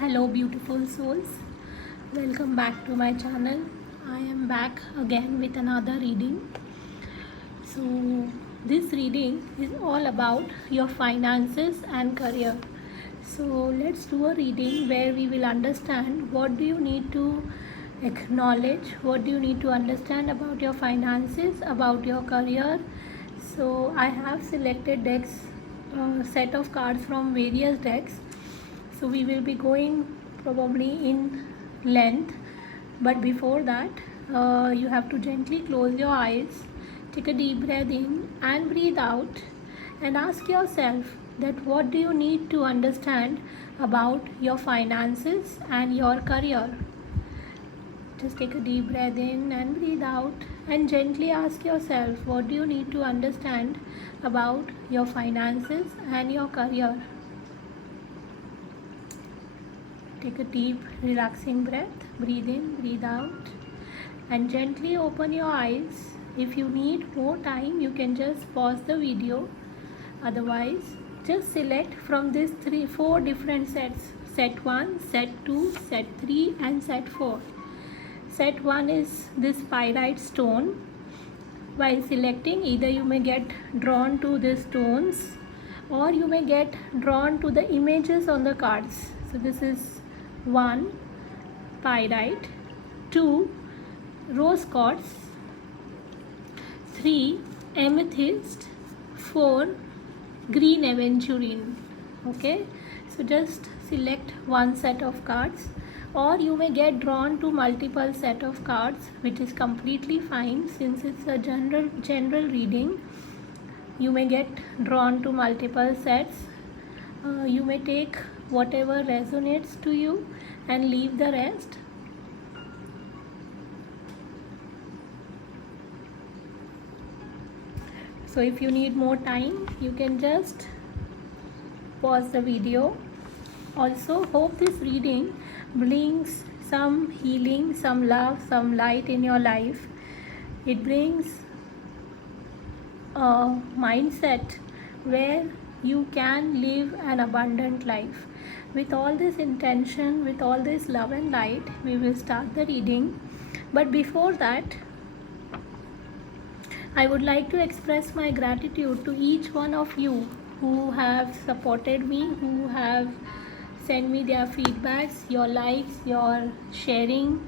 Hello beautiful souls, welcome back to my channel. I am back again with another reading. So this reading is all about your finances and career. So let's do a reading where we will understand what do you need to acknowledge, what do you need to understand about your finances, about your career. So I have selected decks, set of cards from various decks. So we will be going probably in length, but before that you have to gently close your eyes, take a deep breath in and breathe out, and ask yourself that what do you need to understand about your finances and your career. Just take a deep breath in and breathe out, and gently ask yourself what do you need to understand about your finances and your career. Take a deep, relaxing breath. Breathe in, breathe out, and gently open your eyes. If you need more time, you can just pause the video. Otherwise, just select from these 4 different sets. Set 1, set 2, set 3, and set 4. Set 1 is this pyrite stone. While selecting, either you may get drawn to the stones or you may get drawn to the images on the cards. So this is 1 pyrite, 2 rose quartz, 3 amethyst, 4 green aventurine. Okay, so just select one set of cards, or you may get drawn to multiple set of cards, which is completely fine since it's a general reading. You may get drawn to multiple sets. You may take whatever resonates to you and leave the rest. So if you need more time, you can just pause the video. Also, hope this reading brings some healing, some love, some light in your life. It brings a mindset where you can live an abundant life. With all this intention, with all this love and light, we will start the reading. But before that, I would like to express my gratitude to each one of you who have supported me, who have sent me their feedbacks, your likes, your sharing,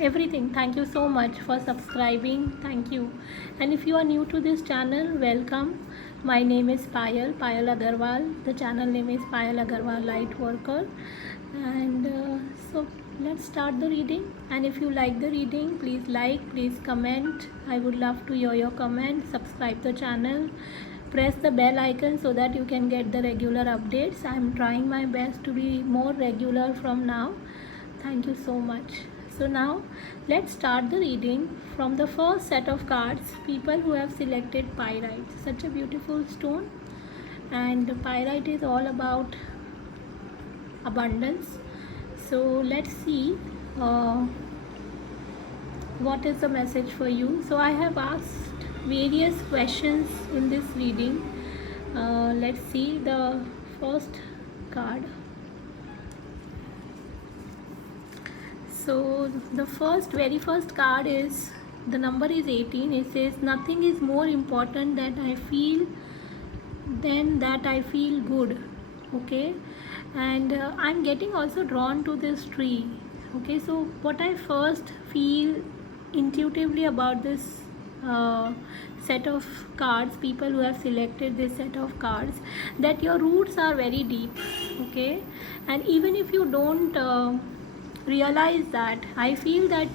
everything. Thank you so much for subscribing. Thank you. And if you are new to this channel, welcome. My name is Payal Agarwal. The channel name is Payal Agarwal Light Worker. And so let's start the reading. And if you like the reading, please like, please comment. I would love to hear your comments. Subscribe the channel. Press the bell icon so that you can get the regular updates. I am trying my best to be more regular from now. Thank you so much. So now let's start the reading from the first set of cards. People who have selected pyrite, such a beautiful stone, and pyrite is all about abundance. So let's see what is the message for you. So I have asked various questions in this reading. Let's see the first card. So the very first card is, the number is 18. It says, nothing is more important than I feel good. Okay, and I'm getting also drawn to this tree. Okay, so what I first feel intuitively about this set of cards, people who have selected this set of cards, that your roots are very deep. Okay, and even if you don't realize that, I feel that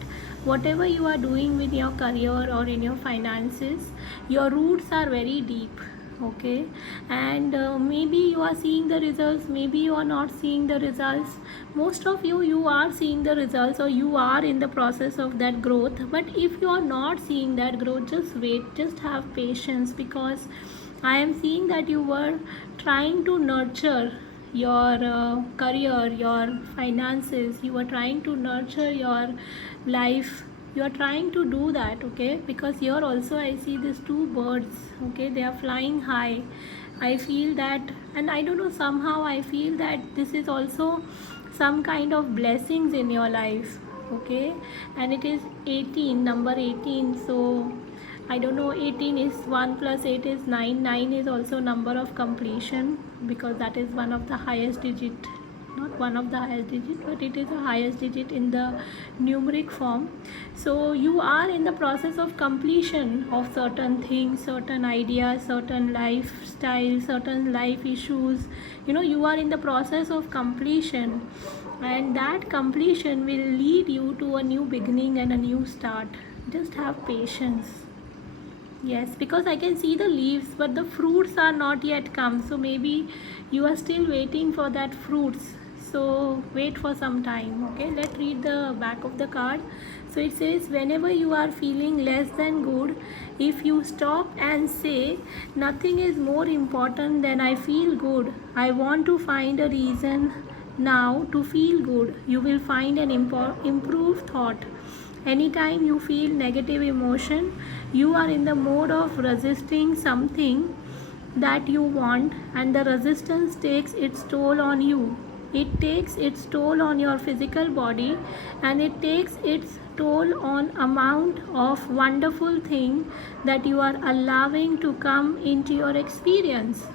whatever you are doing with your career or in your finances, your roots are very deep. Okay, and maybe you are seeing the results, maybe you are not seeing the results. Most of you are seeing the results, or you are in the process of that growth. But if you are not seeing that growth, just wait, just have patience, because I am seeing that you were trying to nurture your career, your finances, you are trying to nurture your life, you are trying to do that. Okay, because here also I see these 2 birds. Okay, they are flying high. I feel that And I don't know, somehow I feel that this is also some kind of blessings in your life. Okay, and it is 18, number 18. So I don't know, 18 is 1 plus 8 is 9. 9 is also number of completion, because that is one of the highest digit, not one of the highest digit, but it is the highest digit in the numeric form. So you are in the process of completion of certain things, certain ideas, certain lifestyle, certain life issues. You are in the process of completion, and that completion will lead you to a new beginning and a new start. Just have patience. Yes, because I can see the leaves, but the fruits are not yet come. So maybe you are still waiting for that fruits. So wait for some time. Okay, let's read the back of the card. So it says, whenever you are feeling less than good, if you stop and say, nothing is more important than I feel good, I want to find a reason now to feel good, you will find an improved thought. Anytime you feel negative emotion, you are in the mode of resisting something that you want, and the resistance takes its toll on you. It takes its toll on your physical body, and it takes its toll on amount of wonderful thing that you are allowing to come into your experience.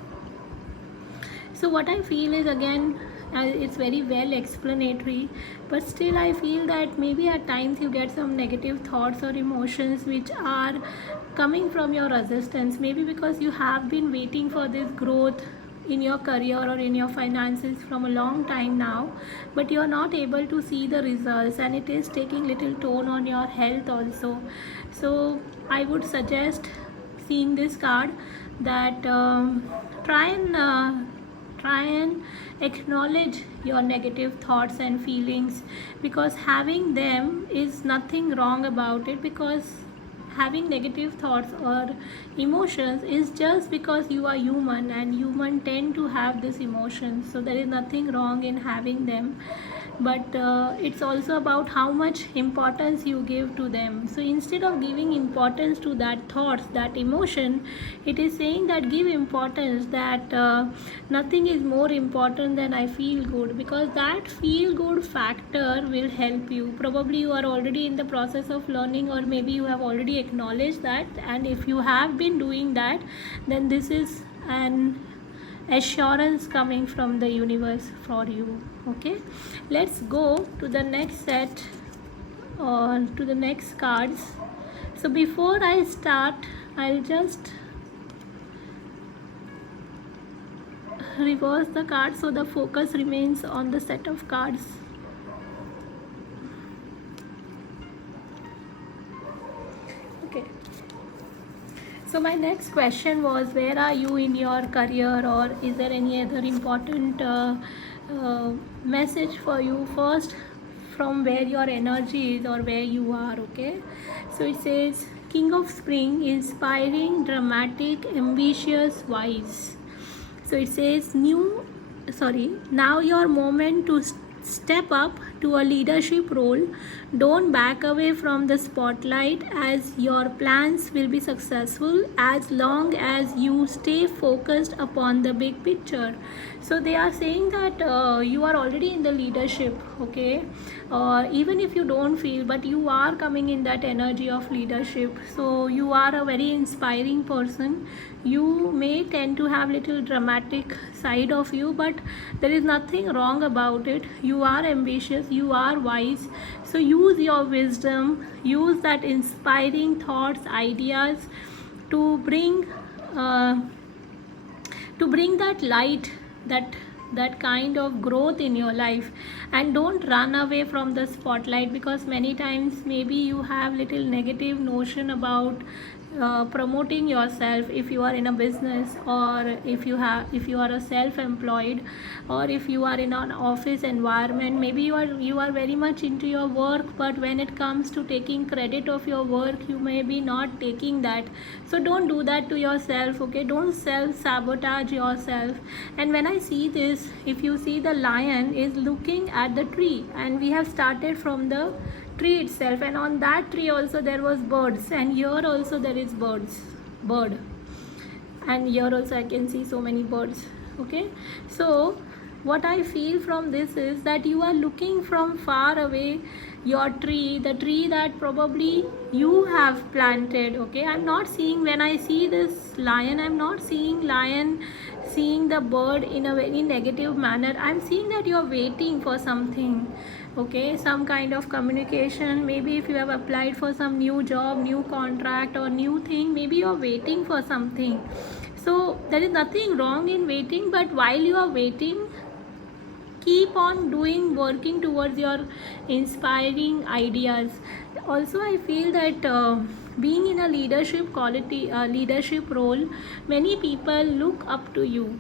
So what I feel is, again, it's very well explanatory, but still I feel that maybe at times you get some negative thoughts or emotions which are coming from your resistance, maybe because you have been waiting for this growth in your career or in your finances from a long time now, but you are not able to see the results, and it is taking little toll on your health also. So I would suggest, seeing this card, that try and acknowledge your negative thoughts and feelings, because having them is nothing wrong about it, because having negative thoughts or emotions is just because you are human, and human tend to have this emotion. So there is nothing wrong in having them, but it's also about how much importance you give to them. So instead of giving importance to that thoughts, that emotion, it is saying that give importance that nothing is more important than I feel good, because that feel good factor will help you. Probably you are already in the process of learning, or maybe you have already acknowledged that, and if you have been doing that, then this is an assurance coming from the universe for you. Okay, let's go to the next set, or to the next cards. So before I start, I'll just reverse the cards so the focus remains on the set of cards. Okay, so my next question was, where are you in your career, or is there any other important message for you? First, from where your energy is or where you are. Okay, so it says, King of Spring, inspiring, dramatic, ambitious, wise. So it says, now your moment to step up to a leadership role. Don't back away from the spotlight, as your plans will be successful as long as you stay focused upon the big picture. So they are saying that you are already in the leadership. Okay, even if you don't feel, but you are coming in that energy of leadership. So you are a very inspiring person. You may tend to have little dramatic side of you, but there is nothing wrong about it. You are ambitious, you are wise. So use your wisdom, use that inspiring thoughts, ideas to bring that light, that kind of growth in your life. And don't run away from the spotlight, because many times maybe you have little negative notion about promoting yourself if you are in a business, or if you are a self-employed, or if you are in an office environment. Maybe you are very much into your work, but when it comes to taking credit of your work, you may be not taking that. So don't do that to yourself. Okay, don't self-sabotage yourself. And when I see this, if you see, the lion is looking at the tree, and we have started from the tree itself, and on that tree also there was birds, and here also there is bird, and here also I can see so many birds. Okay, so what I feel from this is that you are looking from far away your tree, the tree that probably you have planted. Okay, I'm not seeing, when I see this lion, I'm not seeing lion seeing the bird in a very negative manner. I'm seeing that you're waiting for something. Okay, some kind of communication. Maybe if you have applied for some new job, new contract, or new thing, maybe you're waiting for something. So there is nothing wrong in waiting, but while you are waiting, keep on doing, working towards your inspiring ideas. Also, I feel that being in a leadership quality, leadership role, many people look up to you.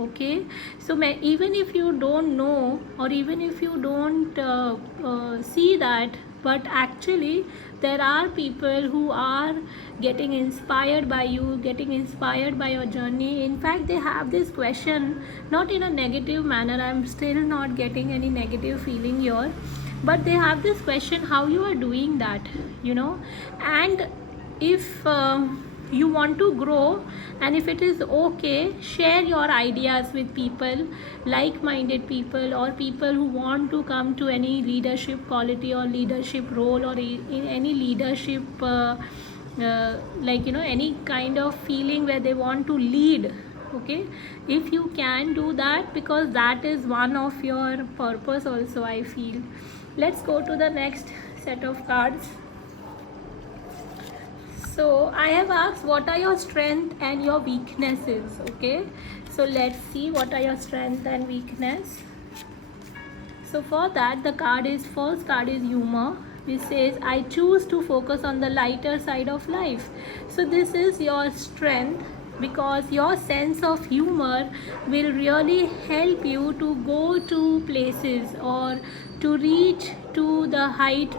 Okay, so even if you don't know, or even if you don't see that, but actually there are people who are getting inspired by you, getting inspired by your journey. In fact, they have this question, not in a negative manner, I'm still not getting any negative feeling here, but they have this question, how you are doing that, and if you want to grow, and if it is okay, share your ideas with people, like-minded people, or people who want to come to any leadership quality or leadership role, or in any leadership any kind of feeling where they want to lead. Okay, if you can do that, because that is one of your purpose also, I feel. Let's go to the next set of cards. So I have asked, what are your strengths and your weaknesses? Okay, so let's see what are your strengths and weakness. So for that, the first card is humor, which says, I choose to focus on the lighter side of life. So this is your strength, because your sense of humor will really help you to go to places, or to reach to the height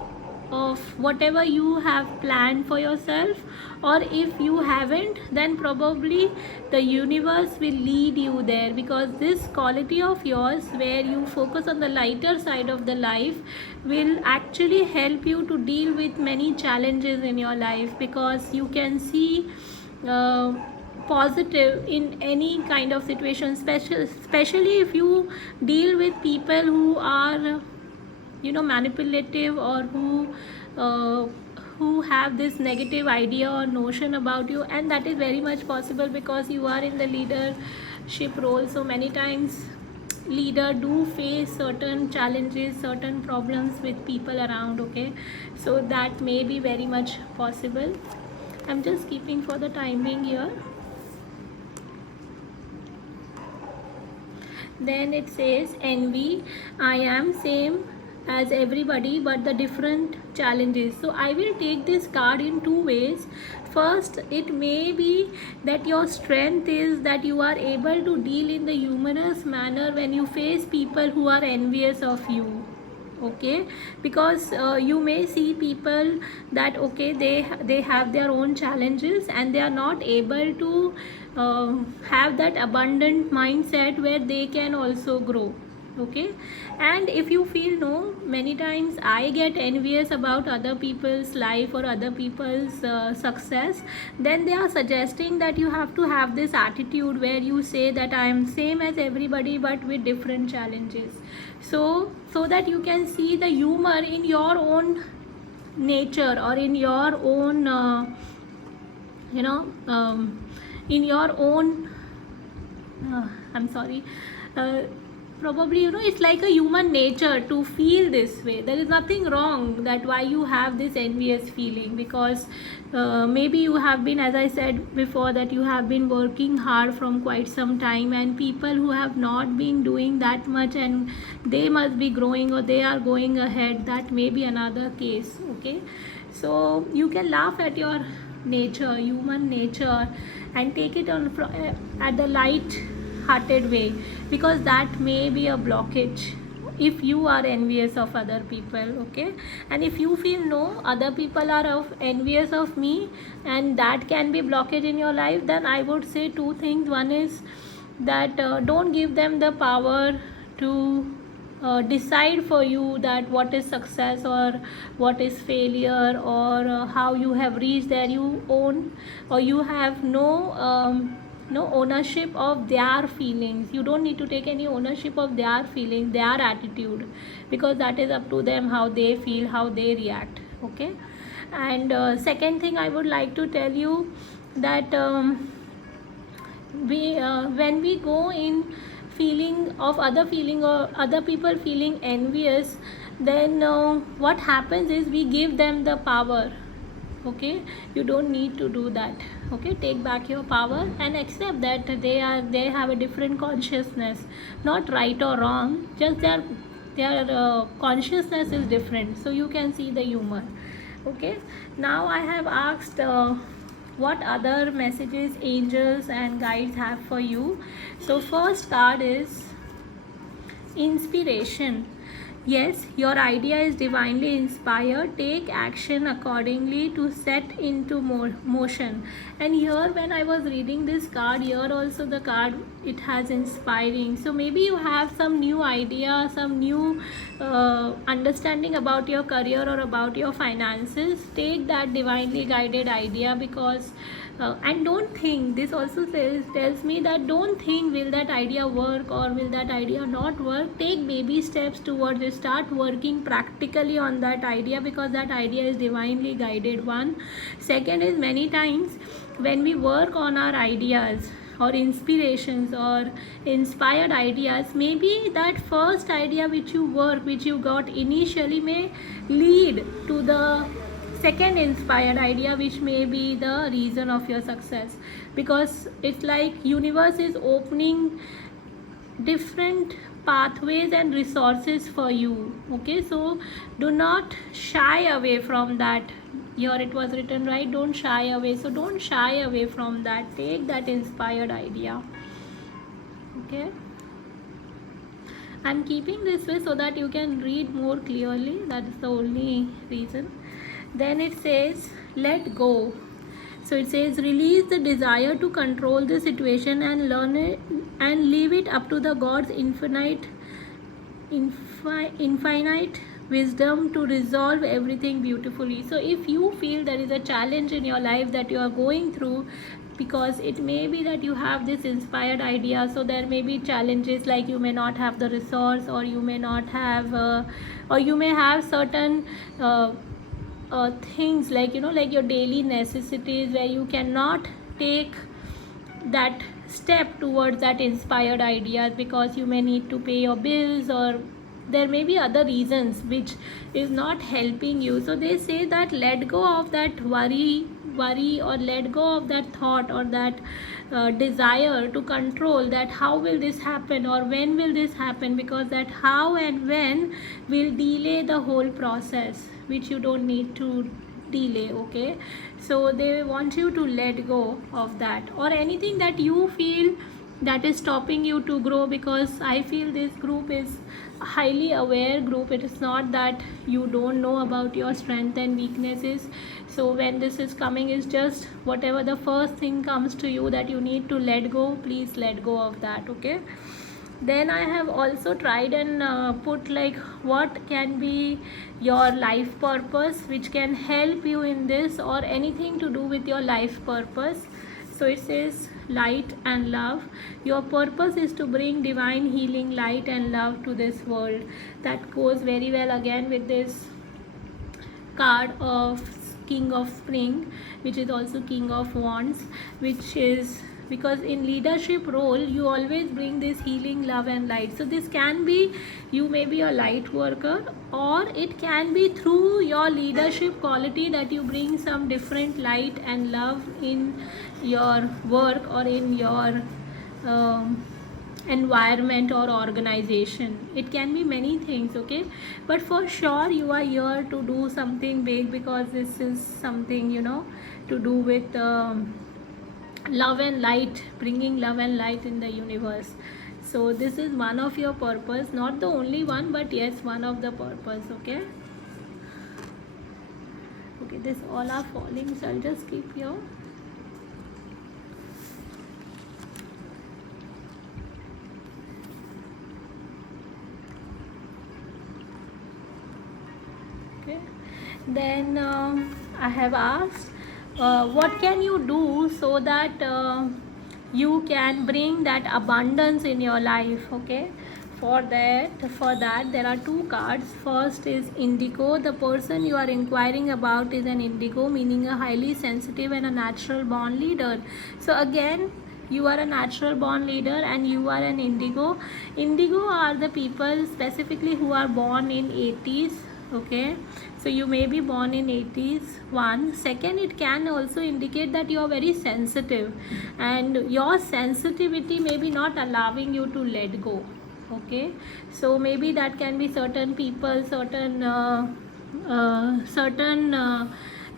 of whatever you have planned for yourself. Or if you haven't, then probably the universe will lead you there, because this quality of yours, where you focus on the lighter side of the life, will actually help you to deal with many challenges in your life, because you can see positive in any kind of situation, especially if you deal with people who are manipulative, or who have this negative idea or notion about you. And that is very much possible, because you are in the leadership role. So many times leader do face certain challenges, certain problems with people around. Okay, so that may be very much possible. I'm just keeping for the time being here. Then it says, envy, I am same as everybody, but the different challenges. So I will take this card in two ways. First, it may be that your strength is that you are able to deal in the humorous manner when you face people who are envious of you. Okay, because you may see people that, okay, they have their own challenges, and they are not able to have that abundant mindset where they can also grow. Okay, and if you feel, no, many times I get envious about other people's life or other people's success, then they are suggesting that you have to have this attitude where you say that I am same as everybody, but with different challenges. So that you can see the humor in your own nature, or in your own in your own I'm sorry, probably it's like a human nature to feel this way. There is nothing wrong that why you have this envious feeling, because maybe you have been, as I said before, that you have been working hard from quite some time, and people who have not been doing that much, and they must be growing, or they are going ahead, that may be another case. Okay, so you can laugh at your nature, human nature, and take it on at the light hearted way, because that may be a blockage if you are envious of other people. Okay, and if you feel, no, other people are envious of me, and that can be blockage in your life, then I would say two things. One is that don't give them the power to decide for you that what is success or what is failure, or how you have reached there. You own, or you have no no ownership of their feelings. You don't need to take any ownership of their feelings, their attitude, because that is up to them how they feel, how they react. Okay. And second thing I would like to tell you that we when we go in feeling of other feeling or other people feeling envious, then what happens is we give them the power. Okay, you don't need to do that. Okay, take back your power and accept that they have a different consciousness, not right or wrong, just their consciousness is different, so you can see the humor. Okay, now I have asked what other messages angels and guides have for you. So first card is inspiration. Yes, your idea is divinely inspired. Take action accordingly to set into motion. And here, when I was reading this card, here also the card, it has inspiring. So maybe you have some new idea, some new understanding about your career or about your finances. Take that divinely guided idea, because and don't think, this also tells me that don't think will that idea work or will that idea not work. Take baby steps towards it. Start working practically on that idea, because that idea is divinely guided one. Second is, many times when we work on our ideas or inspirations or inspired ideas, maybe that first idea which you got initially may lead to the second inspired idea, which may be the reason of your success, because it's like universe is opening different pathways and resources for you. Okay, so do not shy away from that. Here it was written, right, don't shy away. So don't shy away from that. Take that inspired idea. Okay, I'm keeping this way so that you can read more clearly. That is the only reason. Then it says let go. So it says release the desire to control the situation and learn it and leave it up to the God's infinite wisdom to resolve everything beautifully. So if you feel there is a challenge in your life that you are going through, because it may be that you have this inspired idea, so there may be challenges like you may not have the resource, or you may not have or you may have certain things like like your daily necessities, where you cannot take that step towards that inspired ideas because you may need to pay your bills, or there may be other reasons which is not helping you. So they say that let go of that worry, or let go of that thought or that desire to control that how will this happen or when will this happen, because that how and when will delay the whole process, which you don't need to delay. Okay, so they want you to let go of that, or anything that you feel that is stopping you to grow, because I feel this group is a highly aware group. It is not that you don't know about your strength and weaknesses. So when this is coming, is just whatever the first thing comes to you that you need to let go, please let go of that. Okay, then I have also tried and put like what can be your life purpose, which can help you in this, or anything to do with your life purpose. So it says light and love. Your purpose is to bring divine healing light and love to this world. That goes very well again with this card of King of Spring, which is also King of Wands, which is because in leadership role you always bring this healing, love and light. So this can be, you may be a light worker, or it can be through your leadership quality that you bring some different light and love in your work or in your environment or organization. It can be many things. Okay, but for sure you are here to do something big, because this is something to do with love and light, bringing love and light in the universe. So this is one of your purpose, not the only one, but yes, one of the purpose. Okay, this all are falling, so I'll just keep here. Okay, then I have asked what can you do so that you can bring that abundance in your life. Okay, for that there are two cards. First is indigo. The person you are inquiring about is an indigo, meaning a highly sensitive and a natural born leader. So again, you are a natural born leader and you are an indigo. Indigo are the people specifically who are born in 80s. Okay, so you may be born in 80s. One second, it can also indicate that you are very sensitive and your sensitivity may be not allowing you to let go. Okay, so maybe that can be certain people, certain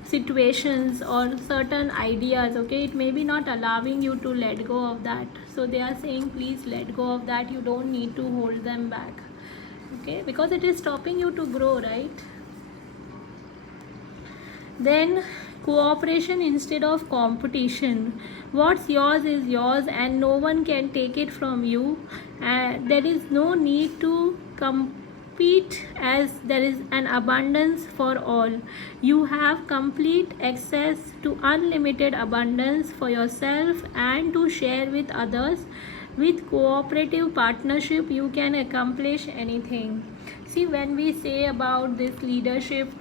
situations or certain ideas. Okay, it may be not allowing you to let go of that, so they are saying please let go of that. You don't need to hold them back. Okay, because it is stopping you to grow, right? Then cooperation instead of competition. What's yours is yours and no one can take it from you. There is no need to compete as there is an abundance for all. You have complete access to unlimited abundance for yourself and to share with others. With cooperative partnership you can accomplish anything. See, when we say about this leadership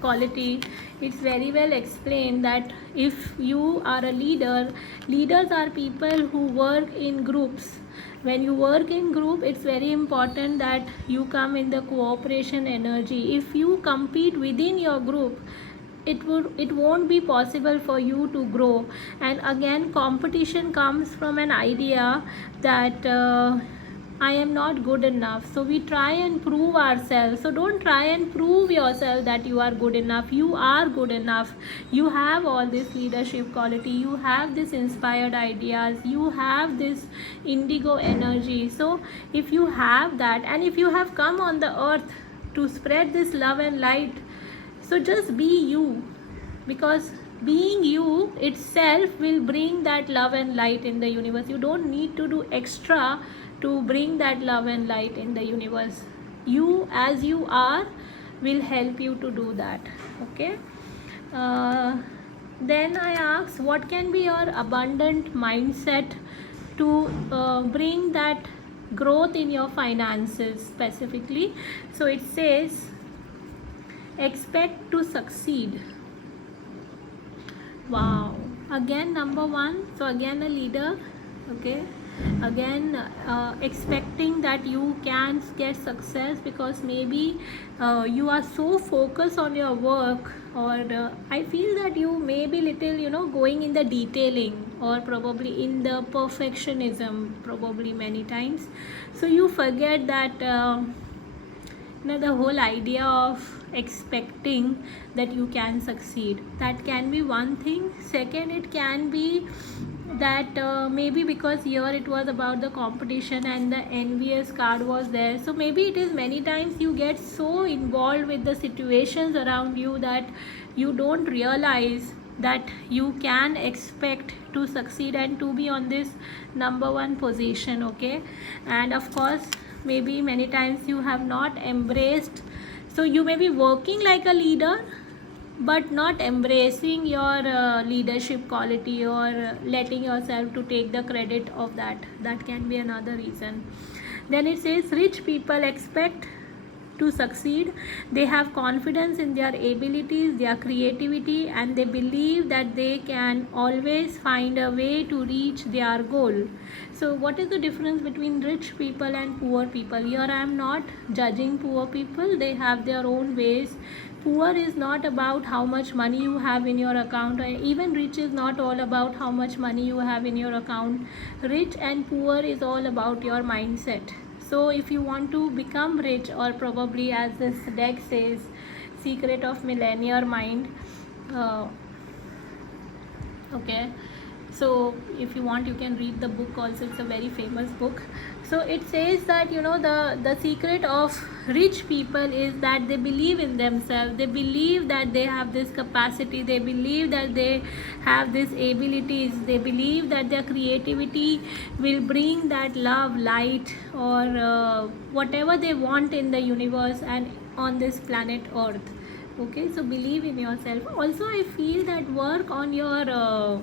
quality, it's very well explained that if you are a leader, leaders are people who work in groups. When you work in group, it's very important that you come in the cooperation energy. If you compete within your group, it won't be possible for you to grow. And again, competition comes from an idea that I am not good enough, so we try and prove ourselves. So don't try and prove yourself that you are good enough. You are good enough. You have all this leadership quality, you have this inspired ideas, you have this indigo energy. So if you have that, and if you have come on the earth to spread this love and light, so just be you, because being you itself will bring that love and light in the universe. You don't need to do extra to bring that love and light in the universe. You as you are will help you to do that. Okay, then I ask, what can be your abundant mindset to bring that growth in your finances specifically? So it says expect to succeed. Wow, again number one. So again a leader. Okay, again expecting that you can get success, because maybe you are so focused on your work, or I feel that you may be little going in the detailing, or probably in the perfectionism, probably many times. So you forget that the whole idea of expecting that you can succeed. That can be one thing. Second, it can be that maybe because here it was about the competition and the envious card was there, so maybe it is many times you get so involved with the situations around you that you don't realize that you can expect to succeed and to be on this number one position. Okay, and of course maybe many times you have not embraced, so you may be working like a leader but not embracing your leadership quality, or letting yourself to take the credit of that. That can be another reason. Then it says rich people expect to succeed. They have confidence in their abilities, their creativity, and they believe that they can always find a way to reach their goal. So what is the difference between rich people and poor people? Here I am not judging poor people. They have their own ways. Poor is not about how much money you have in your account, or even rich is not all about how much money you have in your account. Rich and poor is all about your mindset. So if you want to become rich, or probably as this deck says, secret of millionaire mind, okay, so if you want you can read the book also. It's a very famous book. So it says that the secret of rich people is that they believe in themselves. They believe that they have this capacity. They believe that they have these abilities. They believe that their creativity will bring that love, light, or whatever they want in the universe and on this planet earth. Okay, so believe in yourself. Also I feel that work on your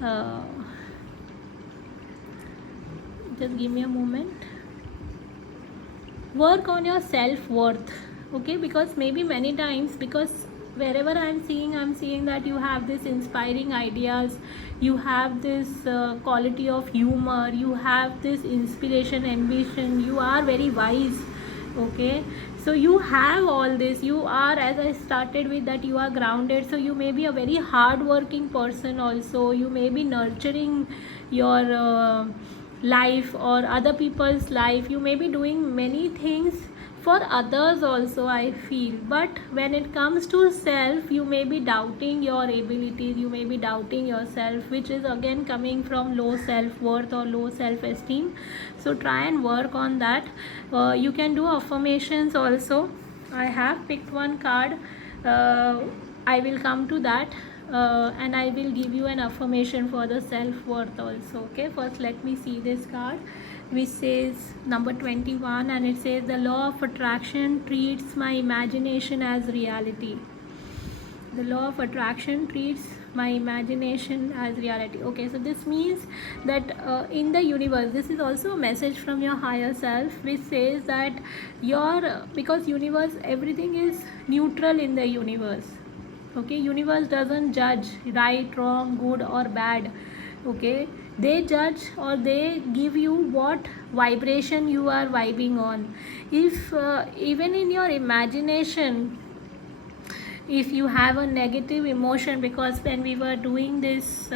uh, just give me a moment. Work on your self-worth, okay, because maybe many times, because wherever I'm seeing that you have this inspiring ideas, you have this quality of humor, you have this inspiration, ambition, you are very wise, okay. So you have all this, you are, as I started with, that you are grounded, so you may be a very hard working person also, you may be nurturing your life or other people's life, you may be doing many things for others also, I feel. But when it comes to self, you may be doubting your abilities, you may be doubting yourself, which is again coming from low self-worth or low self-esteem. So try and work on that. You can do affirmations also. I have picked one card. I will come to that, and I will give you an affirmation for the self-worth also, okay. First let me see this card, which says number 21, and it says the law of attraction treats my imagination as reality. The law of attraction treats my imagination as reality. Okay, so this means that in the universe, this is also a message from your higher self, which says that because universe, everything is neutral in the universe, okay. Universe doesn't judge right, wrong, good or bad, okay. They judge, or they give you what vibration you are vibing on. If even in your imagination, if you have a negative emotion, because when we were doing this,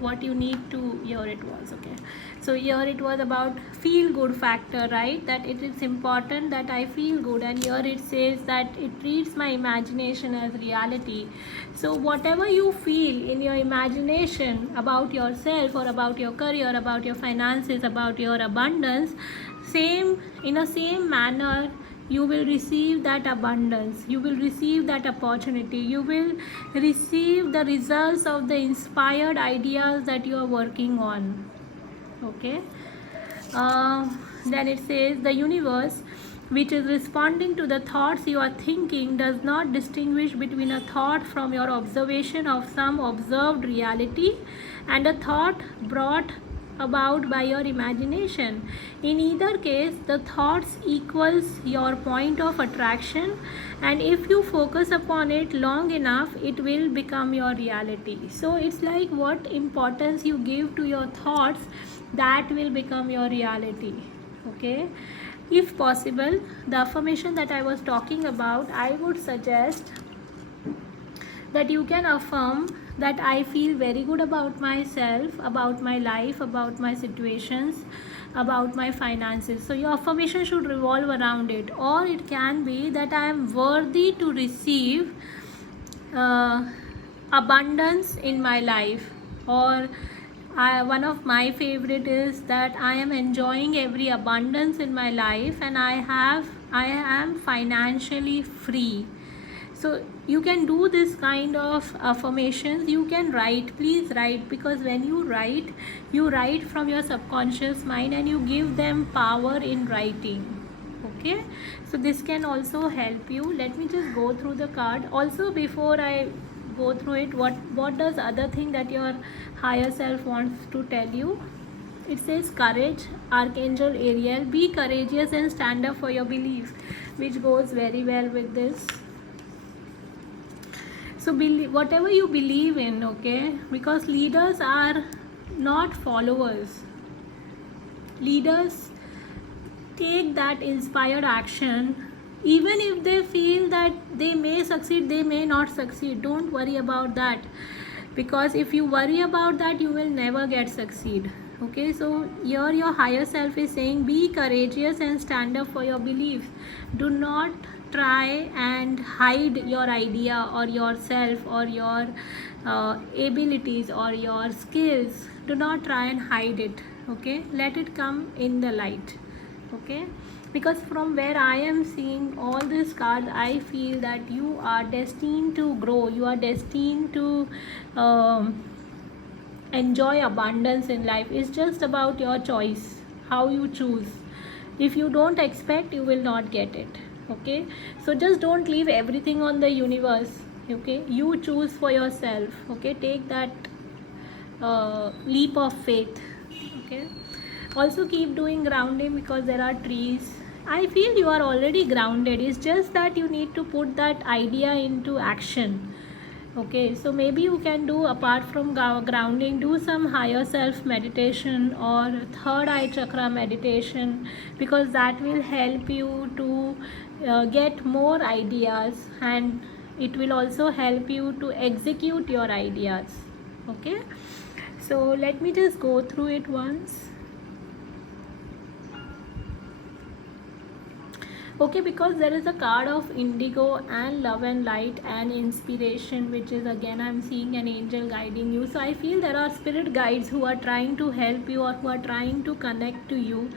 what you need to, here it was, okay. So here it was about feel good factor, right, that it is important that I feel good, and here it says that it treats my imagination as reality. So whatever you feel in your imagination about yourself, or about your career, about your finances, about your abundance, in a same manner you will receive that abundance, you will receive that opportunity, you will receive the results of the inspired ideas that you are working on, okay. Then it says the universe, which is responding to the thoughts you are thinking, does not distinguish between a thought from your observation of some observed reality and a thought brought about by your imagination. In either case, the thoughts equals your point of attraction, and if you focus upon it long enough, it will become your reality. So it's like what importance you give to your thoughts, that will become your reality, okay. If possible, the affirmation that I was talking about, I would suggest that you can affirm that I feel very good about myself, about my life, about my situations, about my finances. So your affirmation should revolve around it. Or it can be that I am worthy to receive abundance in my life. Or one of my favorite is that I am enjoying every abundance in my life, and I am financially free. So you can do this kind of affirmations. You can write, please write, because when you write from your subconscious mind, and you give them power in writing, okay. So this can also help you. Let me just go through the card also. Before I go through it, what does other thing that your higher self wants to tell you? It says courage, Archangel Ariel, be courageous and stand up for your beliefs, which goes very well with this. So whatever you believe in, okay, because leaders are not followers. Leaders take that inspired action, even if they feel that they may succeed, they may not succeed. Don't worry about that, because if you worry about that, you will never get succeed, okay. So here your higher self is saying, be courageous and stand up for your beliefs. Do not try and hide your idea or yourself or your abilities or your skills. Do not try and hide it, okay. Let it come in the light, okay. Because from where I am seeing all these cards, I feel that you are destined to grow, you are destined to enjoy abundance in life. It's just about your choice, how you choose. If you don't expect, you will not get it, okay. So just don't leave everything on the universe, okay. You choose for yourself, okay. Take that leap of faith. Okay, also keep doing grounding because there are trees. I feel you are already grounded, it's just that you need to put that idea into action. Okay, so maybe you can do, apart from grounding, do some higher self meditation or third eye chakra meditation, because that will help you to get more ideas, and it will also help you to execute your ideas. Okay, so let me just go through it once. Okay, because there is a card of indigo and love and light and inspiration, which is, again, I'm seeing an angel guiding you. So I feel there are spirit guides who are trying to help you or who are trying to connect to you.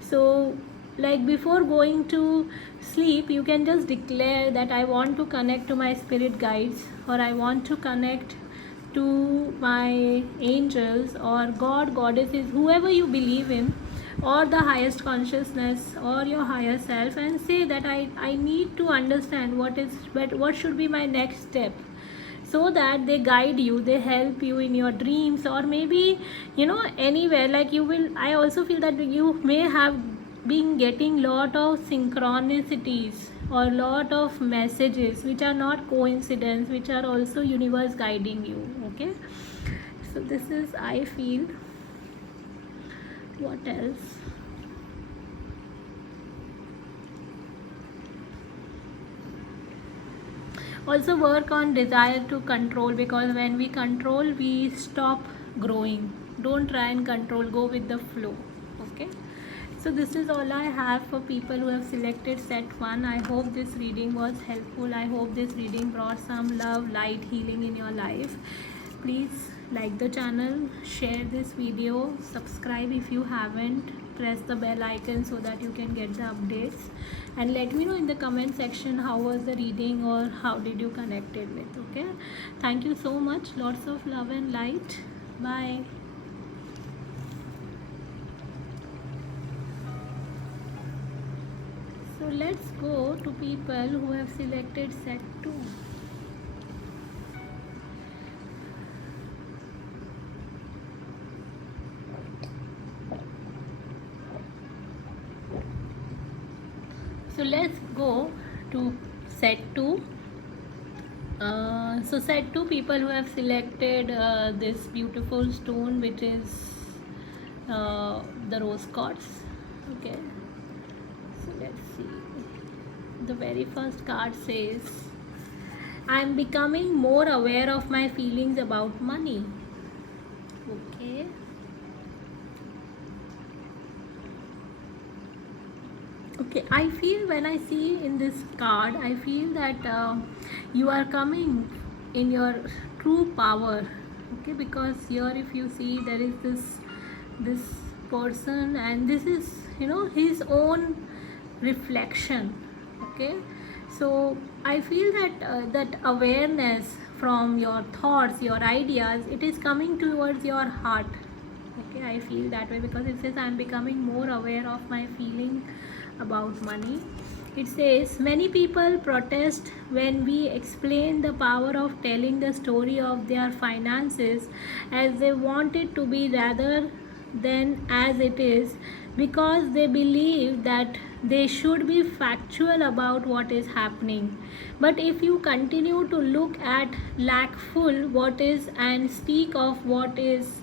So like before going to sleep, you can just declare that I want to connect to my spirit guides, or I want to connect to my angels or God, goddesses, whoever you believe in, or the highest consciousness or your higher self, and say that I need to understand what should be my next step, so that they guide you, they help you in your dreams, or maybe anywhere. Like you will, I also feel that you may have been getting lot of synchronicities or lot of messages which are not coincidence, which are also universe guiding you. Okay, so this is, I feel. What else? Also work on desire to control, because when we control, we stop growing. Don't try and control, go with the flow. Okay, so this is all I have for people who have selected set 1. I hope this reading was helpful. I hope this reading brought some love, light, healing in your life. Please like the channel, share this video, subscribe if you haven't, press the bell icon so that you can get the updates, and let me know in the comment section how was the reading or how did you connect it with. Okay, thank you so much. Lots of love and light. Bye. So let's go to people who have selected set 2. So let's go to set 2. So set 2 people who have selected this beautiful stone, which is the rose quartz. Okay, so let's see. The very first card says, I am becoming more aware of my feelings about money. Okay, okay, I feel, when I see in this card, I feel that you are coming in your true power. Okay, because here if you see, there is this person, and this is his own reflection. Okay, so I feel that that awareness from your thoughts, your ideas, it is coming towards your heart. Okay, I feel that way, because it says I am becoming more aware of my feeling about money. It says many people protest when we explain the power of telling the story of their finances as they want it to be rather than as it is, because they believe that they should be factual about what is happening. But if you continue to look at lack full what is and speak of what is,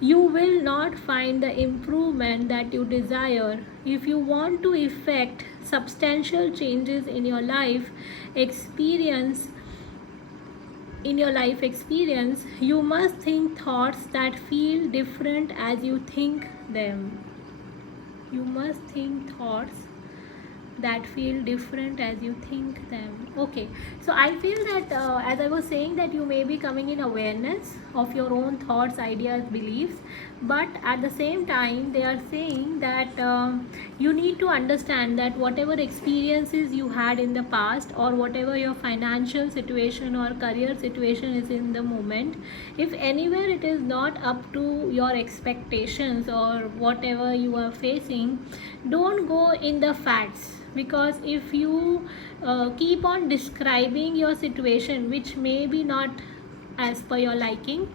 you will not find the improvement that you desire. If you want to effect substantial changes in your life experience, you must think thoughts that feel different as you think them. You must think thoughts that feel different as you think them. Okay, so I feel that as I was saying, that you may be coming in awareness of your own thoughts, ideas, beliefs, but at the same time they are saying that you need to understand that whatever experiences you had in the past, or whatever your financial situation or career situation is in the moment, if anywhere it is not up to your expectations or whatever you are facing, don't go in the facts. Because if you keep on describing your situation which may be not as per your liking,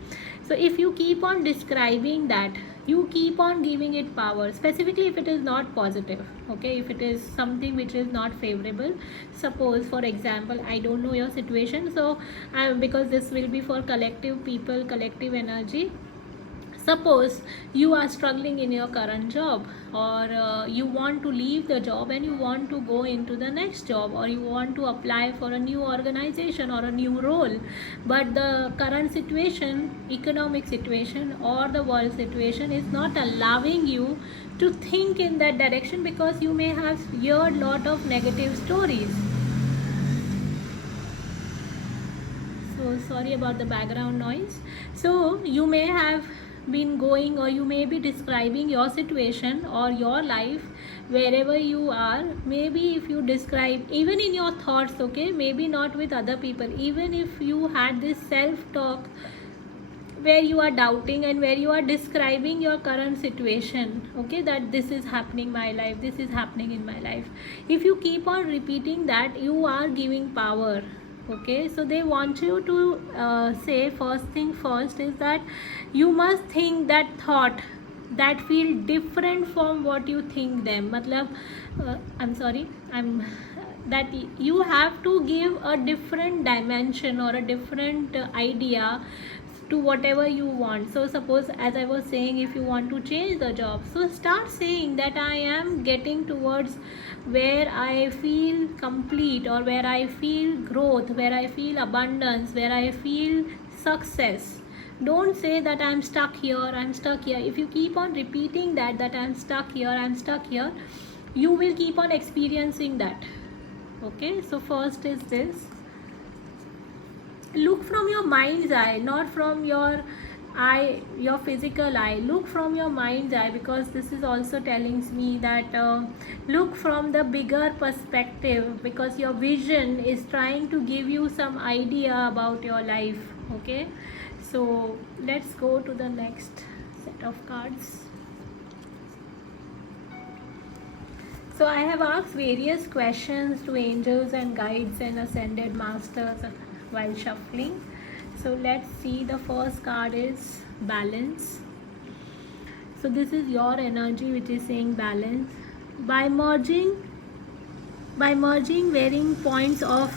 So if you keep on describing that, you keep on giving it power, specifically if it is not positive, okay, if it is something which is not favorable. Suppose for example, I don't know your situation, so because this will be for collective people, collective energy. Suppose you are struggling in your current job, or you want to leave the job and you want to go into the next job, or you want to apply for a new organization or a new role, but the current situation, economic situation or the world situation is not allowing you to think in that direction, because you may have heard lot of negative stories. So sorry about the background noise. So you may have been going, or you may be describing your situation or your life wherever you are. Maybe if you describe even in your thoughts, okay, maybe not with other people, even if you had this self talk where you are doubting and where you are describing your current situation, okay, that this is happening in my life, this is happening in my life, if you keep on repeating that, you are giving power. Okay, so they want you to say, first thing first is that you must think that thought that feel different from what you think them. Matlab, I'm that you have to give a different dimension or a different idea to whatever you want. So suppose, as I was saying, if you want to change the job, so start saying that I am getting towards where I feel complete, or where I feel growth, where I feel abundance, where I feel success. Don't say that I'm stuck here, I'm stuck here. If you keep on repeating that I'm stuck here, I'm stuck here, you will keep on experiencing that. Okay, so first is this. Look from your mind's eye, not from your eye, your physical eye. Look from your mind's eye, because this is also telling me that look from the bigger perspective, because your vision is trying to give you some idea about your life. Okay, so let's go to the next set of cards. So I have asked various questions to angels and guides and ascended masters while shuffling. So let's see. The first card is balance. So this is your energy which is saying balance. By merging varying points of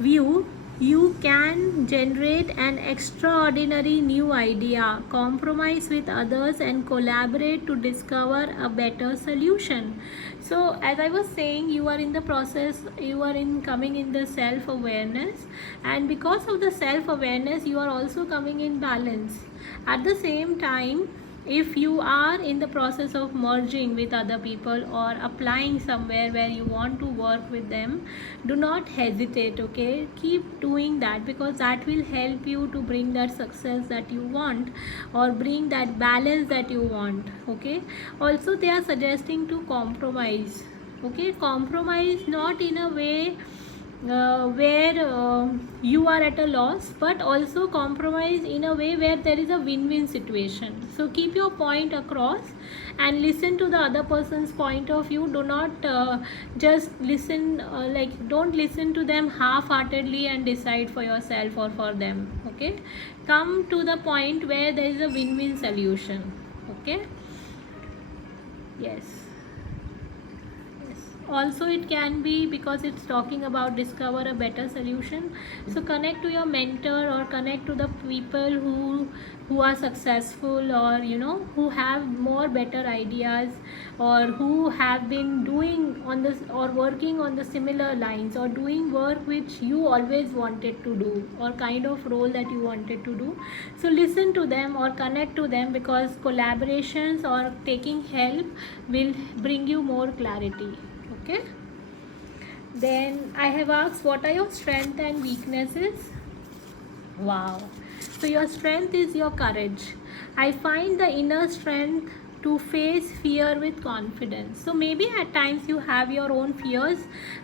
view, you can generate an extraordinary new idea, compromise with others and collaborate to discover a better solution. So as I was saying, you are in the process, you are in coming in the self-awareness, and because of the self-awareness you are also coming in balance. At the same time, if you are in the process of merging with other people or applying somewhere where you want to work with them, do not hesitate. Okay, keep doing that, because that will help you to bring that success that you want, or bring that balance that you want. Okay, also they are suggesting to compromise. Okay, compromise not in a way where you are at a loss, but also compromise in a way where there is a win-win situation. So keep your point across and listen to the other person's point of view. Do not just listen, don't listen to them half-heartedly and decide for yourself or for them. Okay, come to the point where there is a win-win solution. Okay, yes. Also it can be because it's talking about discover a better solution. So connect to your mentor, or connect to the people who are successful, or who have more better ideas, or who have been doing on this or working on the similar lines, or doing work which you always wanted to do, or kind of role that you wanted to do. So listen to them or connect to them, because collaborations or taking help will bring you more clarity. Okay, then I have asked, what are your strengths and weaknesses? Wow. So your strength is your courage. I find the inner strength to face fear with confidence. So maybe at times you have your own fears,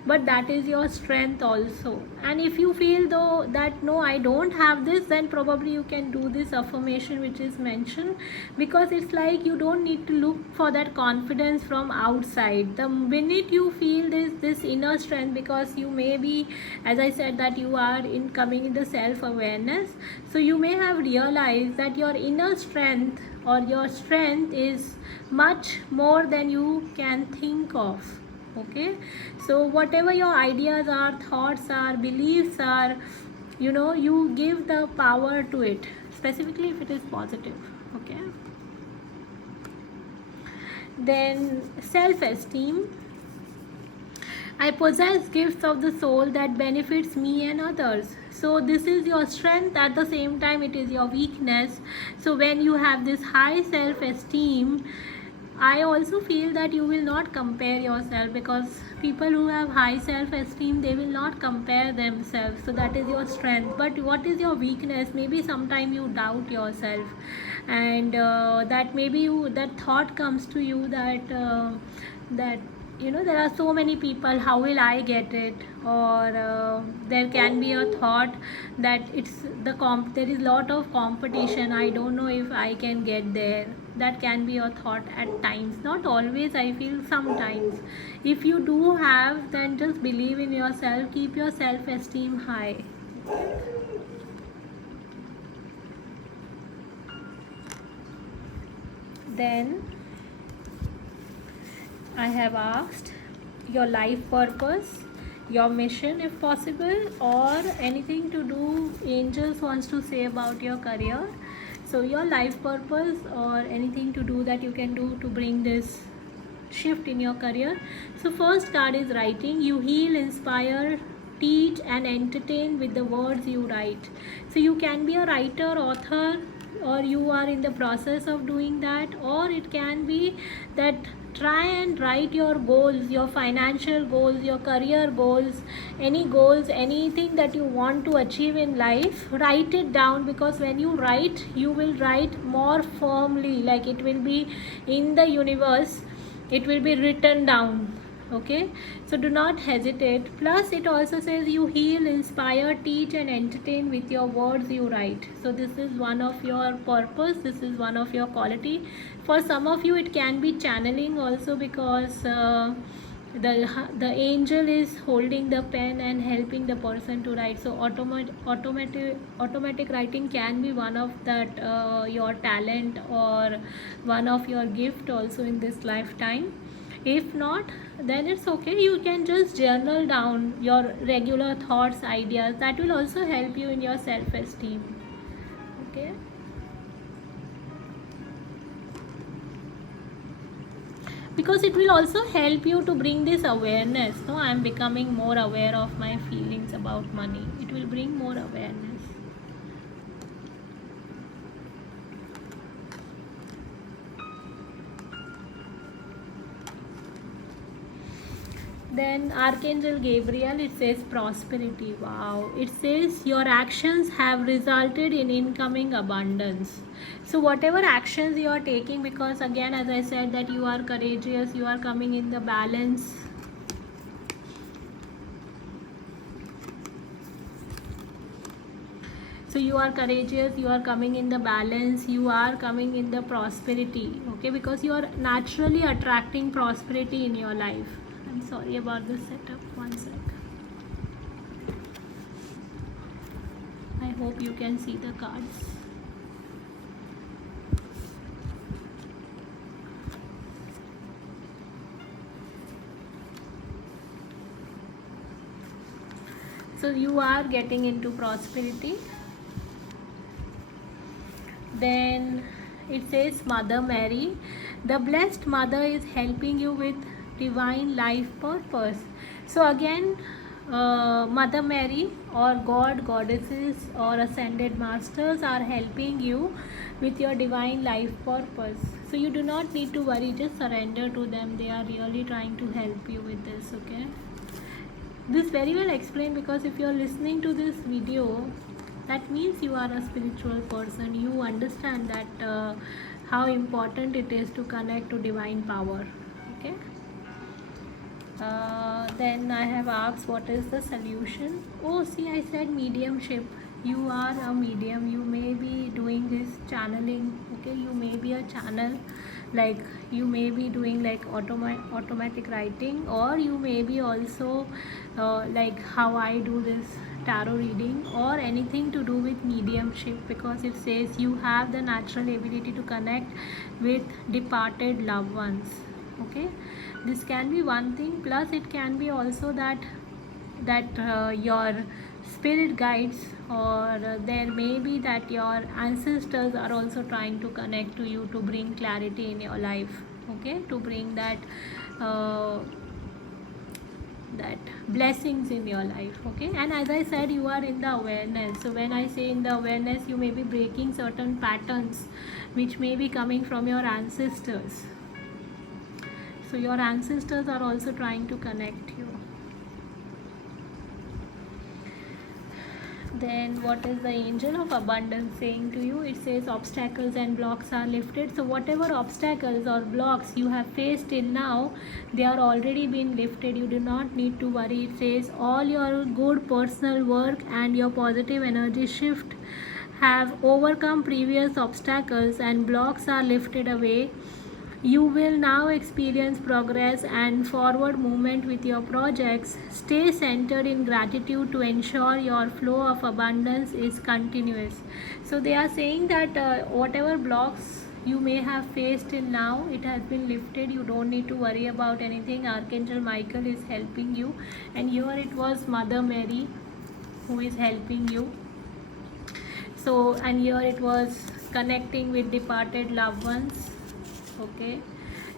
but that is your strength also. And if you feel though that no, I don't have this, then probably you can do this affirmation which is mentioned, because it's like you don't need to look for that confidence from outside. The minute you feel this inner strength, because you may be, as I said, that you are in coming in the self awareness, so you may have realized that your inner strength or your strength is much more than you can think of. Okay, so whatever your ideas are, thoughts are, beliefs are, you give the power to it, specifically if it is positive. Okay, then self-esteem. I possess gifts of the soul that benefits me and others. So this is your strength, at the same time it is your weakness. So when you have this high self-esteem, I also feel that you will not compare yourself, because people who have high self-esteem, they will not compare themselves. So that is your strength. But what is your weakness? Maybe sometime you doubt yourself, and that maybe that thought comes to you that there are so many people, how will I get it? Or there can be a thought that there is lot of competition, I don't know if I can get there. That can be a thought at times, not always, I feel sometimes. If you do have, then just believe in yourself, keep your self-esteem high. Then I have asked your life purpose, your mission if possible, or anything to do angels wants to say about your career. So your life purpose or anything to do that you can do to bring this shift in your career. So first card is writing. You heal, inspire, teach and entertain with the words you write. So you can be a writer, author, or you are in the process of doing that, or it can be that try and write your goals, your financial goals, your career goals, anything that you want to achieve in life. Write it down, because when you write, you will write more firmly, like it will be in the universe, it will be written down. Okay, so do not hesitate. Plus it also says you heal, inspire, teach and entertain with your words you write. So this is one of your purpose, this is one of your quality. For some of you it can be channeling also, because the angel is holding the pen and helping the person to write. So automatic writing can be one of that your talent or one of your gift also in this lifetime. If not, then it's okay, you can just journal down your regular thoughts, ideas. That will also help you in your self-esteem. Okay, because it will also help you to bring this awareness. No, I am becoming more aware of my feelings about money. It will bring more awareness. Then Archangel Gabriel, it says prosperity. Wow, it says your actions have resulted in incoming abundance. So whatever actions you are taking, because again as I said that you are courageous, you are coming in the balance. So you are courageous, you are coming in the balance, you are coming in the prosperity. Okay, because you are naturally attracting prosperity in your life. I'm sorry about this setup, one sec. I hope you can see the cards. So you are getting into prosperity. Then it says Mother Mary, the blessed mother is helping you with divine life purpose. So again Mother Mary or God, goddesses or ascended masters are helping you with your divine life purpose. So you do not need to worry, just surrender to them. They are really trying to help you with this. Okay, this very well explained, because if you are listening to this video, that means you are a spiritual person. You understand that how important it is to connect to divine power. Okay. Then I have asked what is the solution. Oh, see, I said mediumship. You are a medium. You may be doing this channeling. Okay, you may be a channel. Like you may be doing like automatic writing, or you may be also like how I do this tarot reading, or anything to do with mediumship, because it says you have the natural ability to connect with departed loved ones. Okay, this can be one thing, plus it can be also that your spirit guides, or there may be that your ancestors are also trying to connect to you to bring clarity in your life. Okay, to bring uh, that blessings in your life. Okay, and as I said, you are in the awareness. So when I say in the awareness, you may be breaking certain patterns which may be coming from your ancestors. So your ancestors are also trying to connect you. Then what is the angel of abundance saying to you? It says obstacles and blocks are lifted. So whatever obstacles or blocks you have faced till now, they are already been lifted. You do not need to worry. It says all your good personal work and your positive energy shift have overcome previous obstacles and blocks are lifted away. You will now experience progress and forward movement with your projects. Stay centered in gratitude to ensure your flow of abundance is continuous. So they are saying that whatever blocks you may have faced till now, it has been lifted. You don't need to worry about anything. Archangel Michael is helping you, and here it was Mother Mary who is helping you. So, and here it was connecting with departed loved ones. Okay,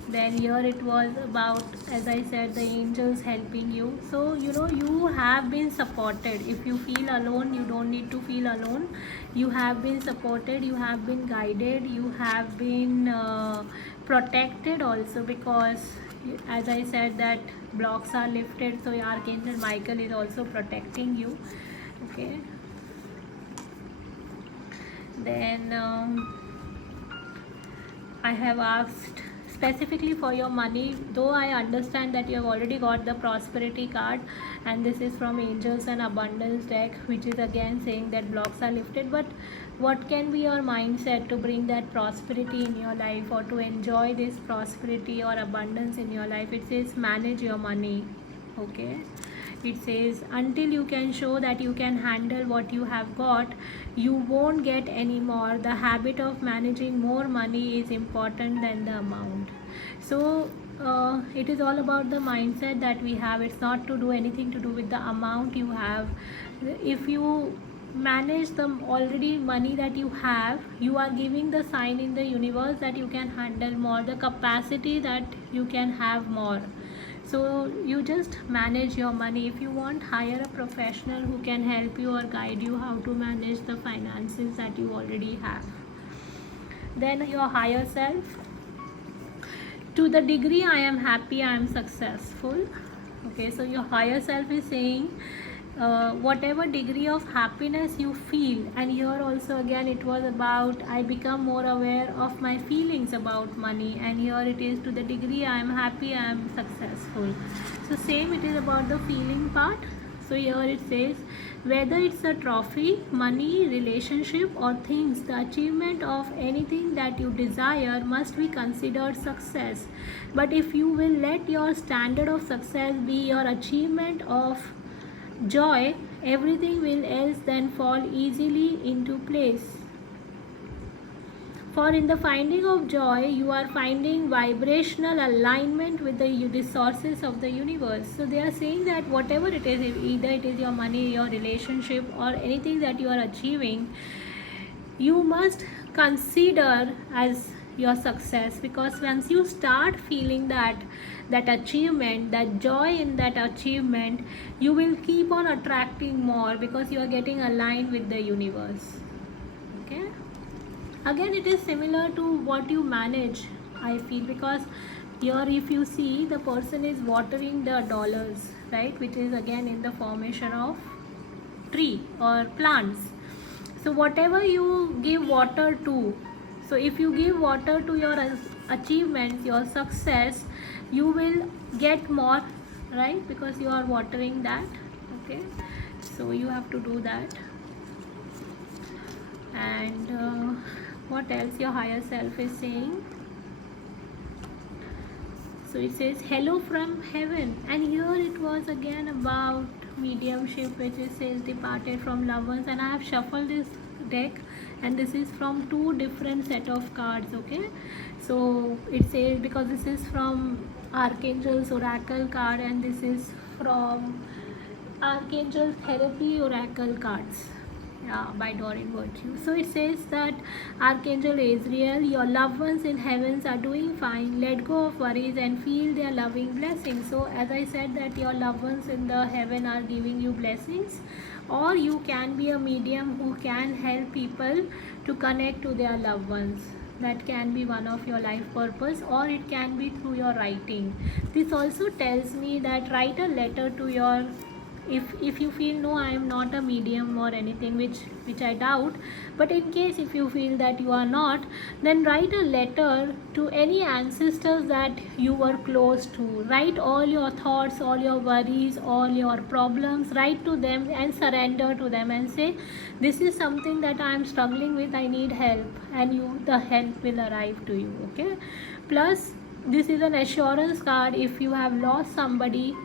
then here it was about, as I said, the angels helping you. So you have been supported. If you feel alone, you don't need to feel alone. You have been supported, you have been guided, you have been protected also, because as I said that blocks are lifted, so Archangel Michael is also protecting you. Okay, then I have asked specifically for your money, though I understand that you have already got the prosperity card, and this is from angels and abundance deck, which is again saying that blocks are lifted. But what can be your mindset to bring that prosperity in your life, or to enjoy this prosperity or abundance in your life? It says manage your money. Okay, it says until you can show that you can handle what you have got, you won't get any more. The habit of managing more money is important than the amount. So it is all about the mindset that we have. It's not to do anything to do with the amount you have. If you manage the already money that you have, you are giving the sign in the universe that you can handle more, the capacity that you can have more. So you just manage your money. If you want, hire a professional who can help you or guide you how to manage the finances that you already have. Then your higher self, to the degree I am happy, I am successful. Okay, so your higher self is saying whatever degree of happiness you feel, and here also again it was about I become more aware of my feelings about money, and here it is to the degree I am happy, I am successful. So same, it is about the feeling part. So here it says whether it's a trophy, money, relationship, or things, the achievement of anything that you desire must be considered success. But if you will let your standard of success be your achievement of joy, everything will else then fall easily into place. For in the finding of joy, you are finding vibrational alignment with the resources of the universe. So they are saying that whatever it is, either it is your money, your relationship, or anything that you are achieving, you must consider as your success, because once you start feeling that achievement, that joy in that achievement, you will keep on attracting more, because you are getting aligned with the universe. Okay, again it is similar to what you manage, I feel, because here if you see, the person is watering the dollars, right, which is again in the formation of tree or plants. So whatever you give water to, So if you give water to your achievements, your success, you will get more, right? Because you are watering that. Okay, so you have to do that. And what else your higher self is saying? So it says hello from heaven, and here it was again about mediumship, which is says departed from loved ones. And I have shuffled this deck, and this is from two different set of cards. Okay, so it says, because this is from Archangel's oracle card, and this is from Archangel Therapy oracle cards, by Doreen Virtue. So it says that Archangel Azrael, your loved ones in heavens are doing fine. Let go of worries and feel their loving blessings. So as I said, that your loved ones in the heaven are giving you blessings, or you can be a medium who can help people to connect to their loved ones. That can be one of your life purpose, or it can be through your writing. This also tells me that write a letter to your, if you feel no, I am not a medium or anything, which I doubt, but in case if you feel that you are not, then write a letter to any ancestors that you were close to. Write all your thoughts, all your worries, all your problems, write to them and surrender to them and say, this is something that I am struggling with, I need help, and the help will arrive to you. Okay, plus this is an assurance card. If you have lost somebody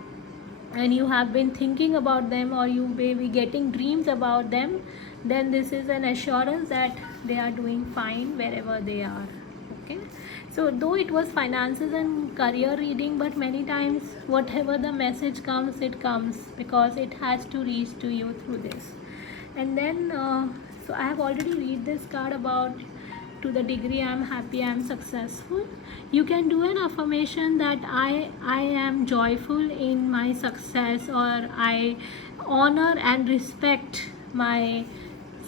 and you have been thinking about them, or you may be getting dreams about them, then this is an assurance that they are doing fine wherever they are. Okay, so though it was finances and career reading, but many times whatever the message comes, it comes because it has to reach to you through this. And then so I have already read this card about, to the degree I am happy, I am successful. You can do an affirmation that I am joyful in my success, or I honor and respect my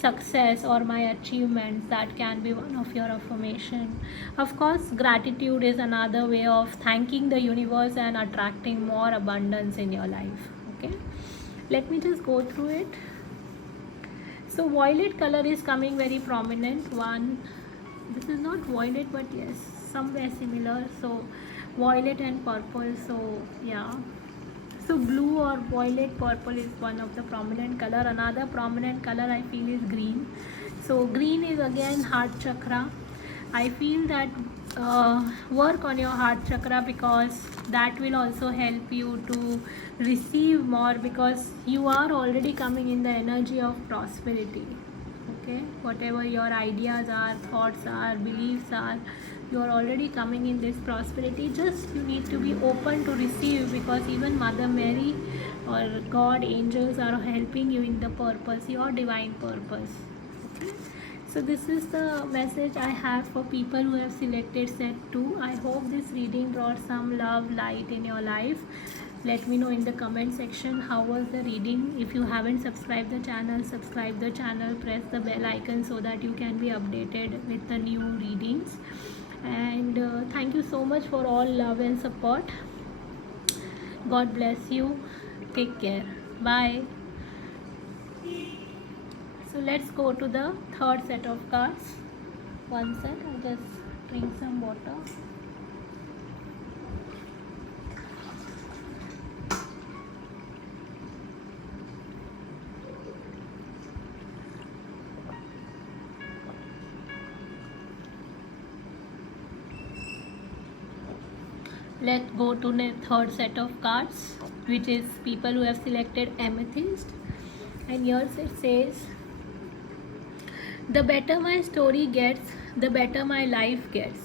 success or my achievements. That can be one of your affirmation. Of course, gratitude is another way of thanking the universe and attracting more abundance in your life. Okay, let me just go through it. So violet color is coming very prominent. One, this is not violet, but yes, somewhere similar. So violet and purple. So yeah, so blue or violet purple is one of the prominent color. Another prominent color I feel is green. So green is again heart chakra. I feel that work on your heart chakra, because that will also help you to receive more, because you are already coming in the energy of prosperity. Okay, whatever your ideas are, thoughts are, beliefs are, you are already coming in this prosperity. Just you need to be open to receive, because even Mother Mary or God, angels are helping you in the purpose, your divine purpose. Okay, so this is the message I have for people who have selected set 2. I hope this reading brought some love, light in your life. Let me know in the comment section how was the reading. If you haven't subscribed the channel, subscribe the channel, press the bell icon so that you can be updated with the new readings. And thank you so much for all love and support. God bless you. Take care. Bye. So let's go to the third set of cards. One sec, I'll just drink some water. Let's go to the third set of cards, which is people who have selected amethyst. And here it says, the better my story gets, the better my life gets.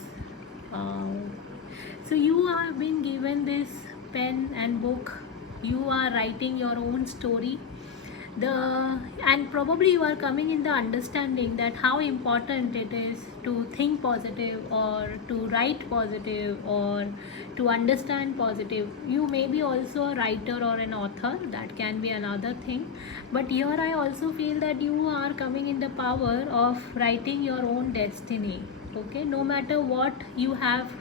So you have been given this pen and book. You are writing your own story. And probably you are coming in the understanding that how important it is to think positive, or to write positive, or to understand positive. You may be also a writer or an author, that can be another thing, but here I also feel that you are coming in the power of writing your own destiny. Okay, no matter what you have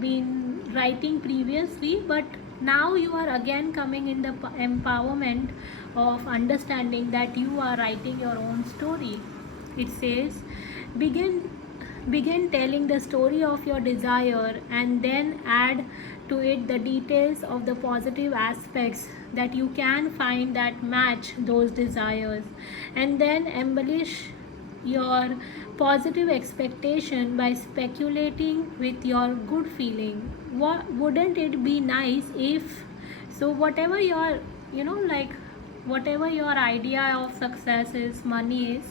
been writing previously, but now you are again coming in the empowerment of understanding that you are writing your own story. It says, begin Begin telling the story of your desire and then add to it the details of the positive aspects that you can find that match those desires, and then embellish your positive expectation by speculating with your good feeling. Wouldn't it be nice if, so whatever your, like whatever your idea of success is, money is,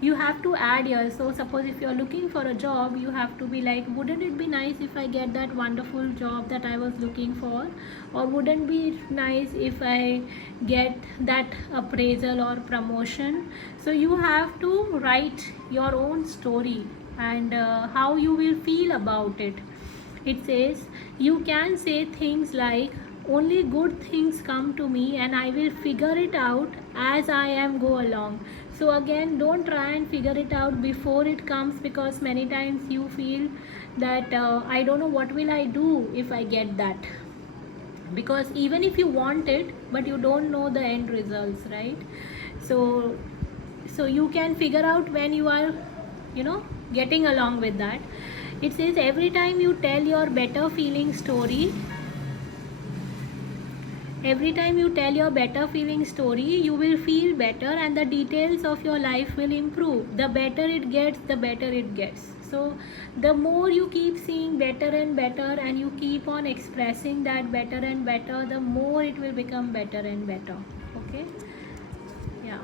you have to add here. So suppose if you're looking for a job, you have to be like, wouldn't it be nice if I get that wonderful job that I was looking for, or wouldn't be nice if I get that appraisal or promotion. So you have to write your own story and how you will feel about it. It says you can say things like, only good things come to me and I will figure it out as I am go along. So again, don't try and figure it out before it comes, because many times you feel that I don't know what will I do if I get that, because even if you want it but you don't know the end results, right? So you can figure out when you are getting along with that. It says every time you tell your better feeling story, every time you tell your better feeling story, you will feel better and the details of your life will improve. The better it gets, the better it gets. So the more you keep seeing better and better and you keep on expressing that better and better, the more it will become better and better. Okay, yeah,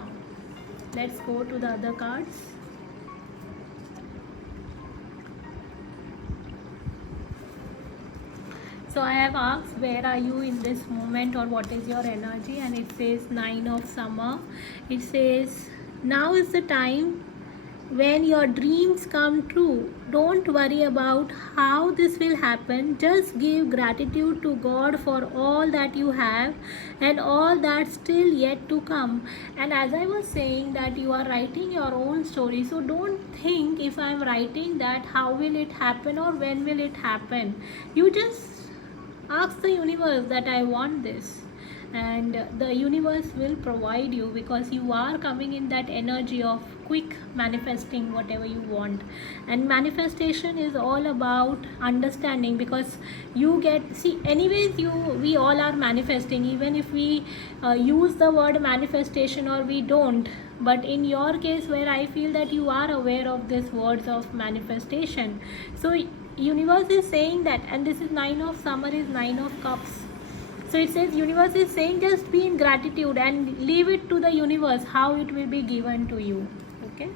let's go to the other cards. So I have asked, where are you in this moment, or what is your energy? And it says 9 of summer. It says, now is the time when your dreams come true. Don't worry about how this will happen. Just give gratitude to God for all that you have and all that's still yet to come. And as I was saying, that you are writing your own story. So don't think, if I am writing that, how will it happen or when will it happen. You just ask the universe that I want this, and the universe will provide you, because you are coming in that energy of quick manifesting whatever you want. And manifestation is all about understanding, because you get, see, anyways, we all are manifesting, even if we use the word manifestation or we don't. But in your case, where I feel that you are aware of these words of manifestation, so universe is saying that, and this is 9 of summer is 9 of cups. So it says universe is saying, just be in gratitude and leave it to the universe how it will be given to you. Okay,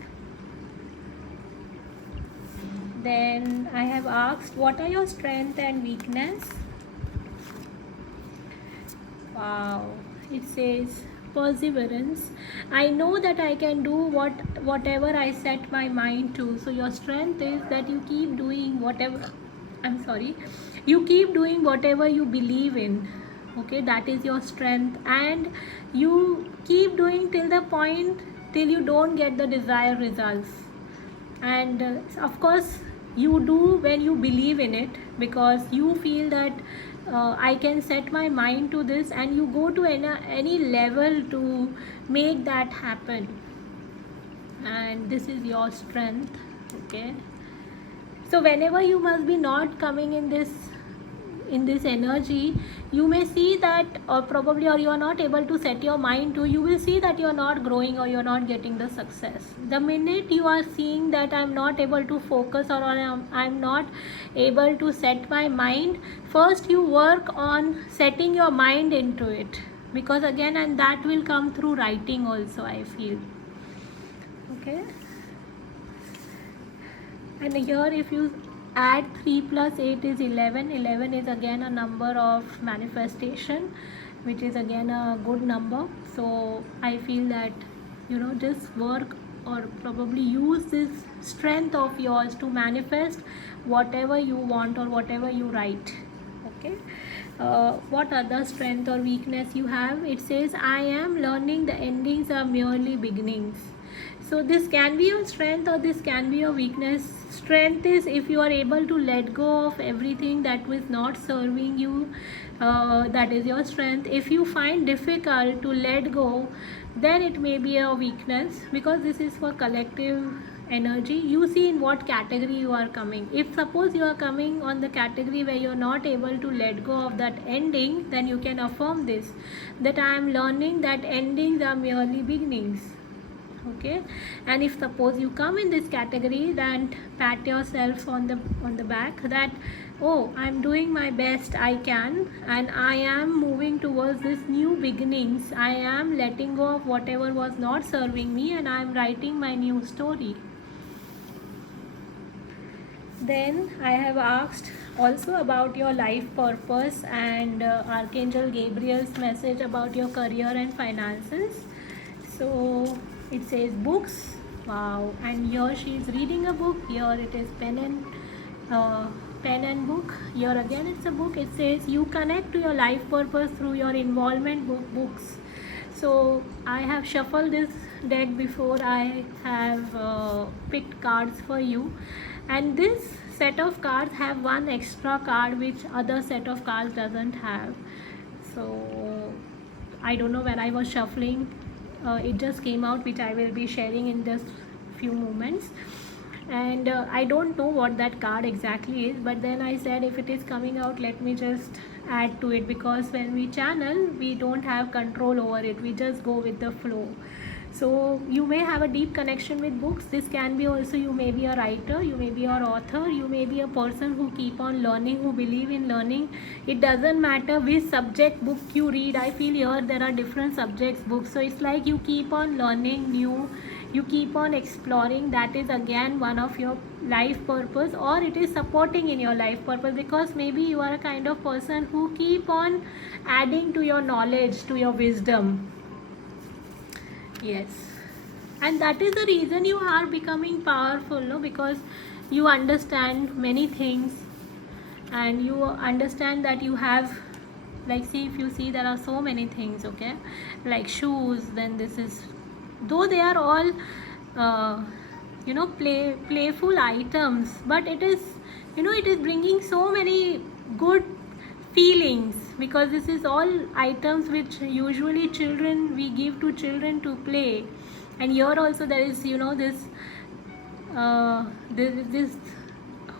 then I have asked, what are your strength and weakness? Wow, it says perseverance. I know that I can do whatever I set my mind to. So your strength is that you keep doing whatever, you keep doing whatever you believe in. Okay, that is your strength, and you keep doing till the point till you don't get the desired results. And of course you do when you believe in it, because you feel that I can set my mind to this, and you go to any level to make that happen, and this is your strength. Okay, so whenever you must be not coming in this energy, you may see that, or probably, or you are not able to set your mind to, you will see that you are not growing or you are not getting the success. The minute you are seeing that I'm not able to focus, or I'm not able to set my mind, first you work on setting your mind into it, because again, and that will come through writing also, I feel. Okay, and here if you add 3 plus 8 is 11. 11 is again a number of manifestation, which is again a good number. So I feel that just work, or probably use this strength of yours to manifest whatever you want or whatever you write. Okay, what other strength or weakness you have? It says, I am learning the endings are merely beginnings. So this can be your strength or this can be your weakness. Strength is if you are able to let go of everything that was not serving you, that is your strength. If you find difficult to let go, then it may be a weakness, because this is for collective energy, you see in what category you are coming. If suppose you are coming on the category where you are not able to let go of that ending, then you can affirm this, that I am learning that endings are merely beginnings. Okay, and if suppose you come in this category, then pat yourself on the back that, oh, I'm doing my best I can, and I am moving towards this new beginnings. I am letting go of whatever was not serving me, and I am writing my new story. Then I have asked also about your life purpose and Archangel Gabriel's message about your career and finances. So it says books. Wow. And here she is reading a book. Here it is pen and book. Here again it's a book. It says you connect to your life purpose through your involvement books. So I have shuffled this deck before I have picked cards for you, and this set of cards have one extra card which other set of cards doesn't have. So I don't know, when I was shuffling, it just came out, which I will be sharing in just few moments. And I don't know what that card exactly is, but then I said if it is coming out, let me just add to it, because when we channel, we don't have control over it, we just go with the flow. So you may have a deep connection with books. This can be also, you may be a writer, you may be an author, you may be a person who keep on learning, who believe in learning. It doesn't matter which subject book you read. I feel here there are different subjects books, so it's like you keep on learning new, you keep on exploring. That is again one of your life purpose, or it is supporting in your life purpose, because maybe you are a kind of person who keep on adding to your knowledge, to your wisdom. Yes, and that is the reason you are becoming powerful, no? Because you understand many things, and you understand that you have, like, see, if you see, there are so many things, okay, like shoes. Then this is, though they are all playful items, but it is, it is bringing so many good feelings, because this is all items which usually we give to children to play. And here also there is, this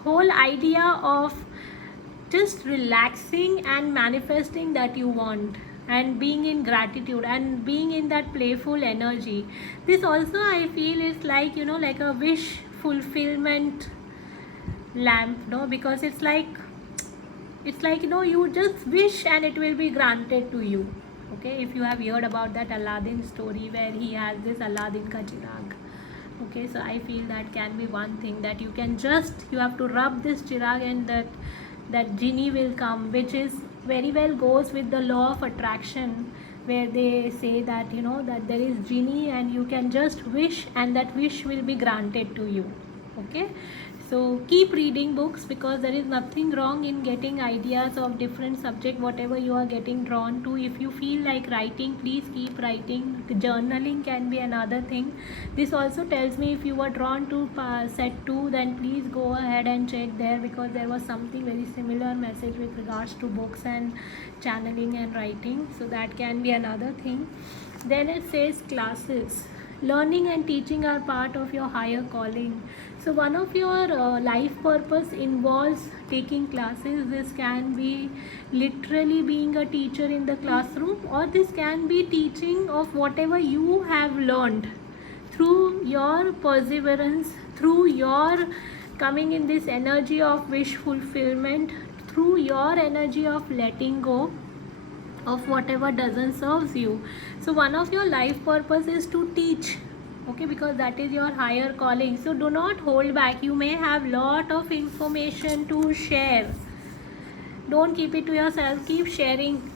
whole idea of just relaxing and manifesting that you want, and being in gratitude and being in that playful energy. This also I feel is like, like a wish fulfillment lamp, no? Because it's like you just wish and it will be granted to you. Okay, if you have heard about that Aladdin story where he has this Aladdin ka chirag. Okay, so I feel that can be one thing, that you can just, you have to rub this chirag and that genie will come, which is very well goes with the law of attraction, where they say that, that there is genie and you can just wish and that wish will be granted to you. Okay, so keep reading books, because there is nothing wrong in getting ideas of different subject, whatever you are getting drawn to. If you feel like writing, please keep writing. Journaling can be another thing. This also tells me if you were drawn to set 2, then please go ahead and check there, because there was something very similar message with regards to books and channeling and writing. So that can be another thing. Then it says classes. Learning and teaching are part of your higher calling. So one of your life purpose involves taking classes. This can be literally being a teacher in the classroom, or this can be teaching of whatever you have learned through your perseverance, through your coming in this energy of wish fulfillment, through your energy of letting go of whatever doesn't serve you. So one of your life purpose is to teach. Okay, because that is your higher calling. So do not hold back. You may have lot of information to share. Don't keep it to yourself, keep sharing,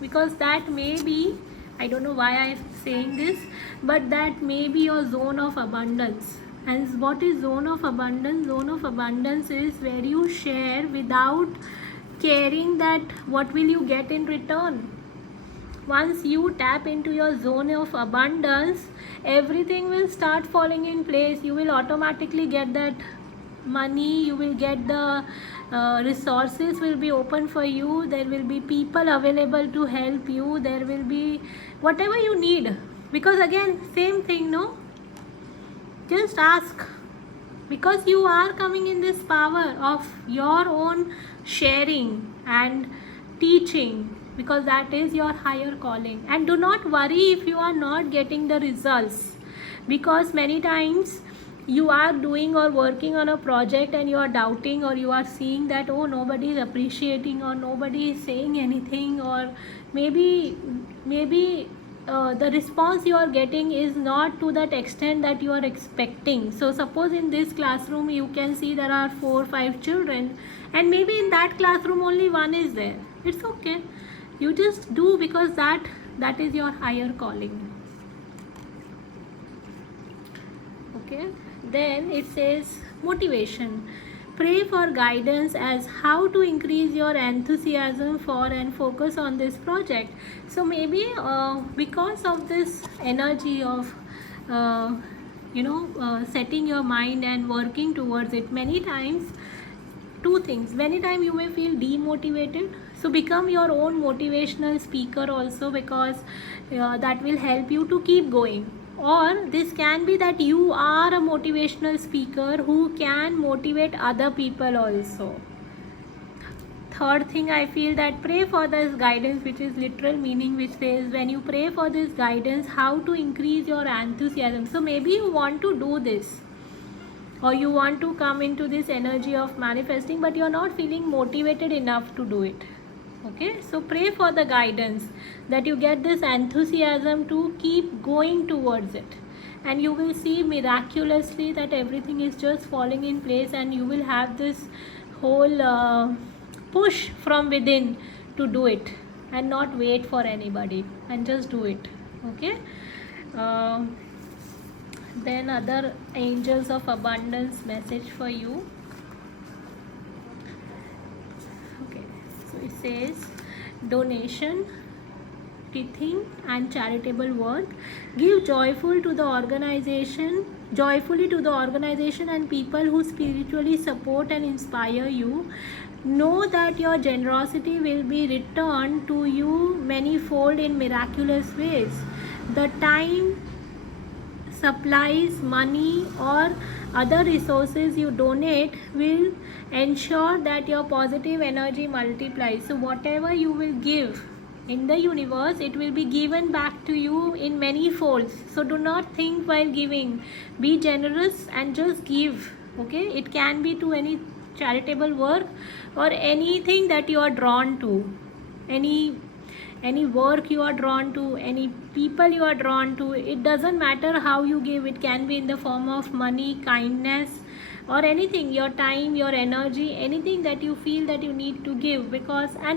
because that may be, I don't know why I'm saying this, but that may be your zone of abundance. And what is zone of abundance? Zone of abundance is where you share without caring that what will you get in return. Once you tap into your zone of abundance, everything will start falling in place. You will automatically get that money, you will get the resources will be open for you, there will be people available to help you, there will be whatever you need. Because again, same thing, no? Just ask. because you are coming in this power of your own sharing and teaching, because that is your higher calling. And do not worry if you are not getting the results, because many times you are doing or working on a project and you are doubting, or you are seeing that, oh, nobody is appreciating, or nobody is saying anything, or maybe the response you are getting is not to that extent that you are expecting. So suppose in this classroom you can see there are 4 or 5 children, and maybe in that classroom only one is there. It's okay, you just do, because that is your higher calling. Okay, then it says motivation. Pray for guidance as how to increase your enthusiasm for and focus on this project. So maybe because of this energy of setting your mind and working towards it, many times two things, many times you may feel demotivated, so become your own motivational speaker also, because that will help you to keep going. Or this can be that you are a motivational speaker who can motivate other people also. Third thing, I feel that pray for this guidance, which is literal meaning, which says when you pray for this guidance, how to increase your enthusiasm. So maybe you want to do this, or you want to come into this energy of manifesting, but you're not feeling motivated enough to do it. Okay, so pray for the guidance, that you get this enthusiasm to keep going towards it, and you will see miraculously that everything is just falling in place, and you will have this whole push from within to do it, and not wait for anybody, and just do it. Okay, then other angels of abundance message for you. Okay, so it says donation, tithing and charitable work. Give joyfully to the organization and people who spiritually support and inspire you. Know that your generosity will be returned to you manyfold in miraculous ways. The time, supplies, money or other resources you donate will ensure that your positive energy multiplies. So whatever you will give in the universe, it will be given back to you in many folds. So do not think while giving, be generous and just give. Okay, it can be to any charitable work or anything that you are drawn to, any work you are drawn to, any people you are drawn to. It doesn't matter how you give. It can be in the form of money, kindness or anything, your time, your energy, anything that you feel that you need to give. Because I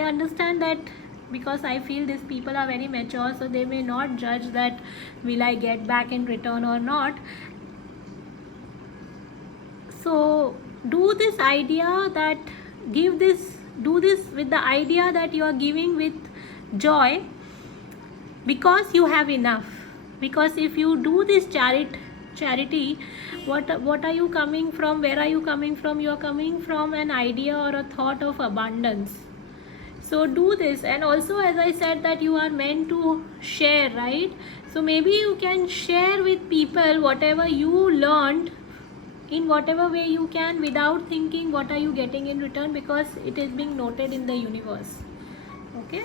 understand that, because I feel these people are very mature, so they may not judge that will I get back in return or not. So do this with the idea that you are giving with joy, because you have enough. Because if you do this charity, what are you coming from? Where are you coming from? You are coming from an idea or a thought of abundance. So do this. And also, as I said, that you are meant to share, right? So maybe you can share with people whatever you learned in whatever way you can, without thinking what are you getting in return, because it is being noted in the universe. Okay,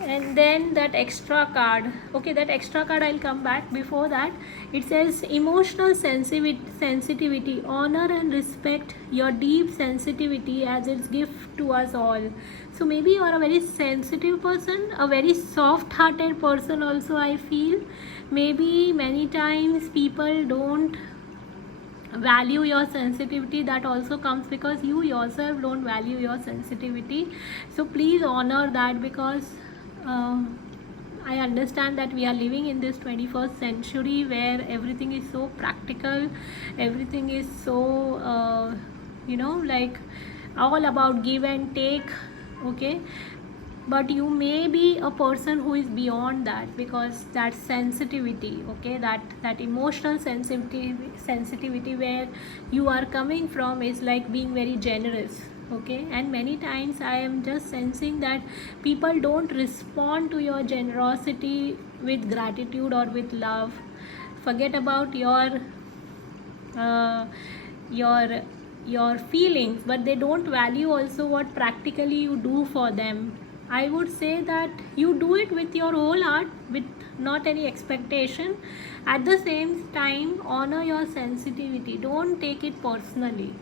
and then that extra card. Okay, that extra card I'll come back. Before that, it says emotional sensitivity. Honor and respect your deep sensitivity as its gift to us all. So maybe you are a very sensitive person, a very soft hearted person also, I feel. Maybe many times people don't value your sensitivity. That also comes because you yourself don't value your sensitivity. So please honor that, because I understand that we are living in this 21st century where everything is so practical, everything is so like all about give and take. Okay, but you may be a person who is beyond that, because that sensitivity, okay, that emotional sensitivity where you are coming from is like being very generous. Okay, and many times I am just sensing that people don't respond to your generosity with gratitude or with love. Forget about your uh, your your feelings, but they don't value also what practically you do for them. I would say that you do it with your whole heart, with not any expectation. At the same time, honor your sensitivity. Don't take it personally.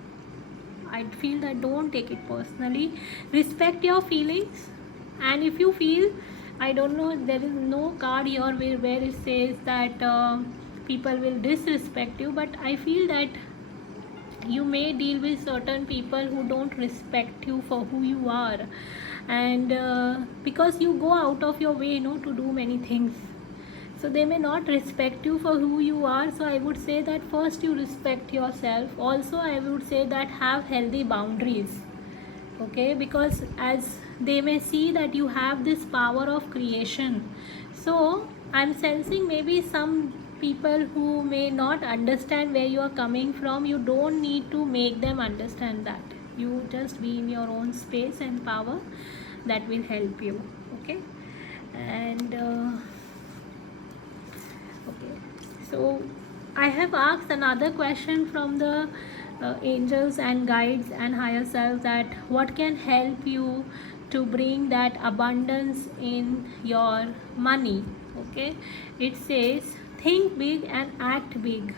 I feel that don't take it personally. Respect your feelings. And if you feel, I don't know, there is no card here where it says that people will disrespect you, but I feel that you may deal with certain people who don't respect you for who you are, and because you go out of your way, to do many things, so they may not respect you for who you are. So I would say that first you respect yourself. Also, I would say that have healthy boundaries, okay, because as they may see that you have this power of creation. So I'm sensing maybe some people who may not understand where you are coming from. You don't need to make them understand that. You just be in your own space and power. That will help you, okay. And okay, so I have asked another question from the angels and guides and higher self, that what can help you to bring that abundance in your money, okay. It says think big and act big.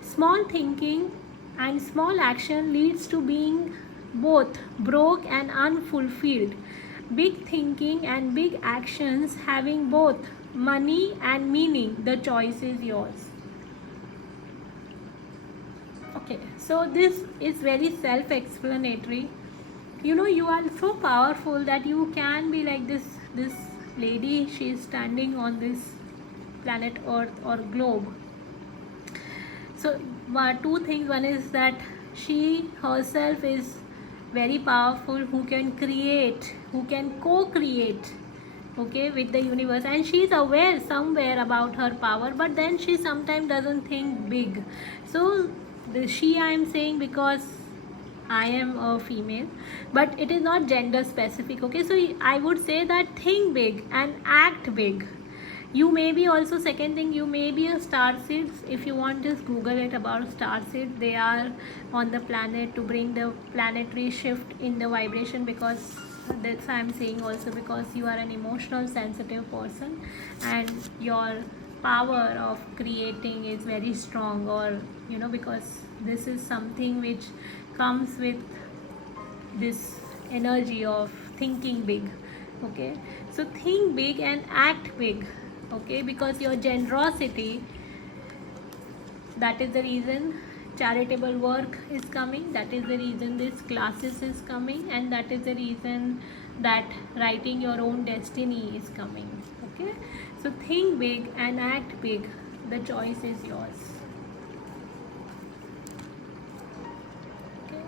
Small thinking and small action leads to being both broke and unfulfilled. Big thinking and big actions having both money and meaning. The choice is yours. Okay, so this is very self-explanatory. You are so powerful that you can be like this lady. She is standing on this planet Earth or globe. So two things. One is that she herself is very powerful, who can create, who can co-create, okay, with the universe, and she is aware somewhere about her power, but then she sometimes doesn't think big. So I am saying because I am a female, but it is not gender specific, okay. So I would say that think big and act big. You may be also, second thing, you may be a star seeds. If you want, just google it about star seeds. They are on the planet to bring the planetary shift in the vibration, because that's why I'm saying also, because you are an emotional sensitive person and your power of creating is very strong, or because this is something which comes with this energy of thinking big, okay. So think big and act big, okay, because your generosity, that is the reason charitable work is coming, that is the reason this classes is coming, and that is the reason that writing your own destiny is coming, okay. So think big and act big. The choice is yours, okay.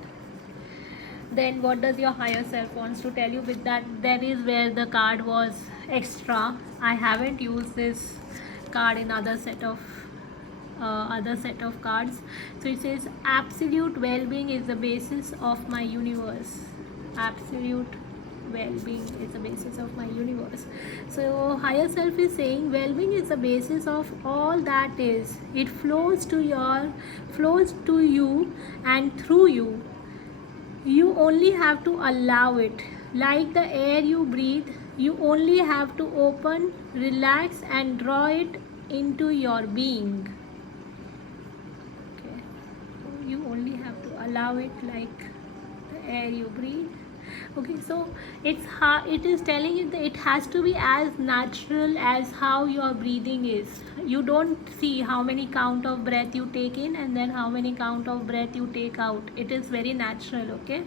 Then what does your higher self wants to tell you with that? That is where the card was extra. I haven't used this card in other set of cards. So it says absolute well-being is the basis of my universe. Absolute well-being is the basis of my universe. So higher self is saying well-being is the basis of all that is. It flows to you and through you. You only have to allow it. Like the air you breathe, you only have to open, relax, and draw it into your being. Okay. You only have to allow it, like the air you breathe. Okay, so it is telling you that it has to be as natural as how your breathing is. You don't see how many count of breath you take in and then how many count of breath you take out. It is very natural, okay.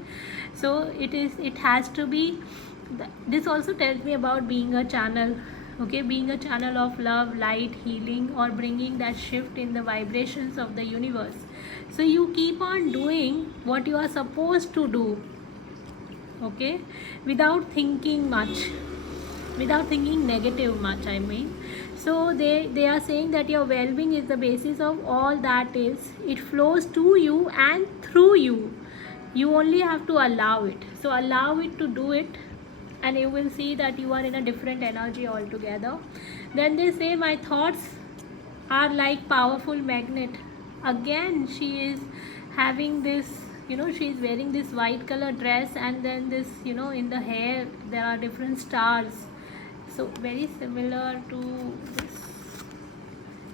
So it has to be. This also tells me about being a channel, okay, being a channel of love, light, healing, or bringing that shift in the vibrations of the universe. So you keep on doing what you are supposed to do, okay, without thinking much, without thinking negative much, I mean. So they are saying that your well-being is the basis of all that is. It flows to you and through you. You only have to allow it. So allow it to do it, and you will see that you are in a different energy altogether. Then they say my thoughts are like powerful magnet. Again, she is having this, she is wearing this white color dress, and then this, in the hair there are different stars. So very similar to this.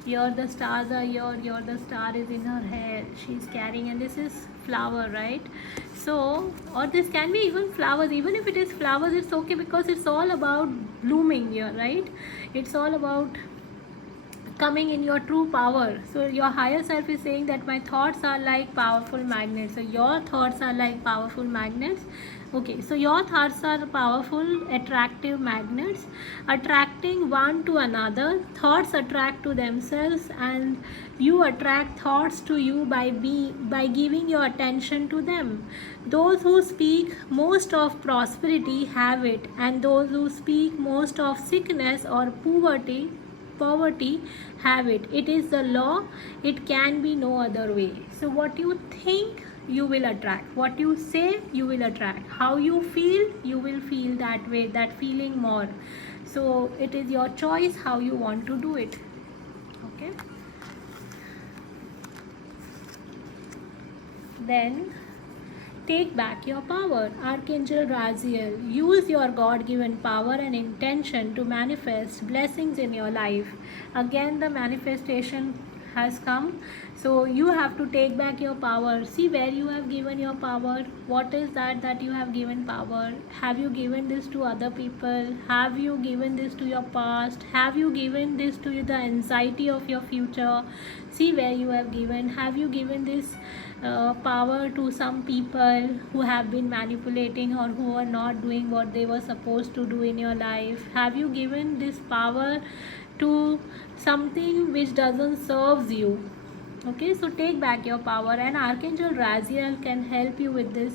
Here the stars are here the star is in her hair, she's carrying, and this is flower, right? So, or this can be even flowers. Even if it is flowers, it's okay, because it's all about blooming here, right? It's all about coming in your true power. So your higher self is saying that my thoughts are like powerful magnets. So your thoughts are like powerful magnets. Okay, so your thoughts are powerful attractive magnets, attracting one to another. Thoughts attract to themselves, and you attract thoughts to you by giving your attention to them. Those who speak most of prosperity have it, and those who speak most of sickness or poverty have it. It is the law, it can be no other way. So what you think, you will attract. What you say, you will attract. How you feel, you will feel that way, that feeling more. So it is your choice how you want to do it. Okay, then take back your power. Archangel Raziel, use your God-given power and intention to manifest blessings in your life. Again, the manifestation has come. So you have to take back your power. See where you have given your power. What is that you have given power? Have you given this to other people? Have you given this to your past? Have you given this to the anxiety of your future? See where you have given. Have you given this power to some people who have been manipulating, or who are not doing what they were supposed to do in your life? Have you given this power to something which doesn't serve you? Okay, so take back your power, and Archangel Raziel can help you with this.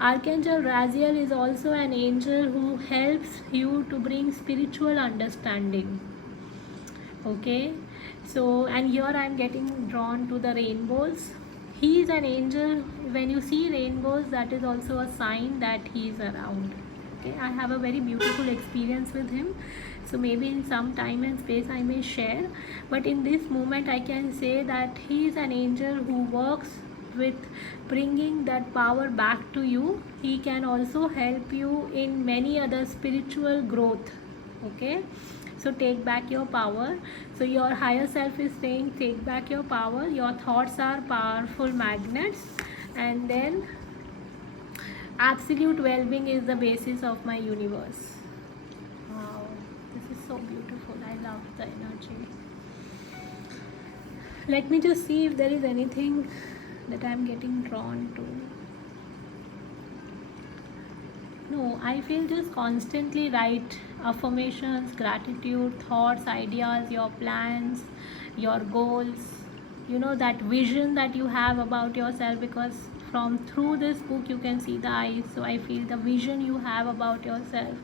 Archangel Raziel is also an angel who helps you to bring spiritual understanding. Okay, so, and here I am getting drawn to the rainbows. He is an angel. When you see rainbows, that is also a sign that he is around. Okay, I have a very beautiful experience with him, so maybe in some time and space I may share, but in this moment I can say that he is an angel who works with bringing that power back to you. He can also help you in many other spiritual growth. Okay, so take back your power. So your higher self is saying take back your power. Your thoughts are powerful magnets, and then absolute well-being is the basis of my universe. Wow, this is so beautiful. I love the energy. Let me just see if there is anything that I am getting drawn to. No, I feel just constantly write affirmations, gratitude, thoughts, ideas, your plans, your goals, that vision that you have about yourself, because from through this book you can see the eyes. So I feel the vision you have about yourself,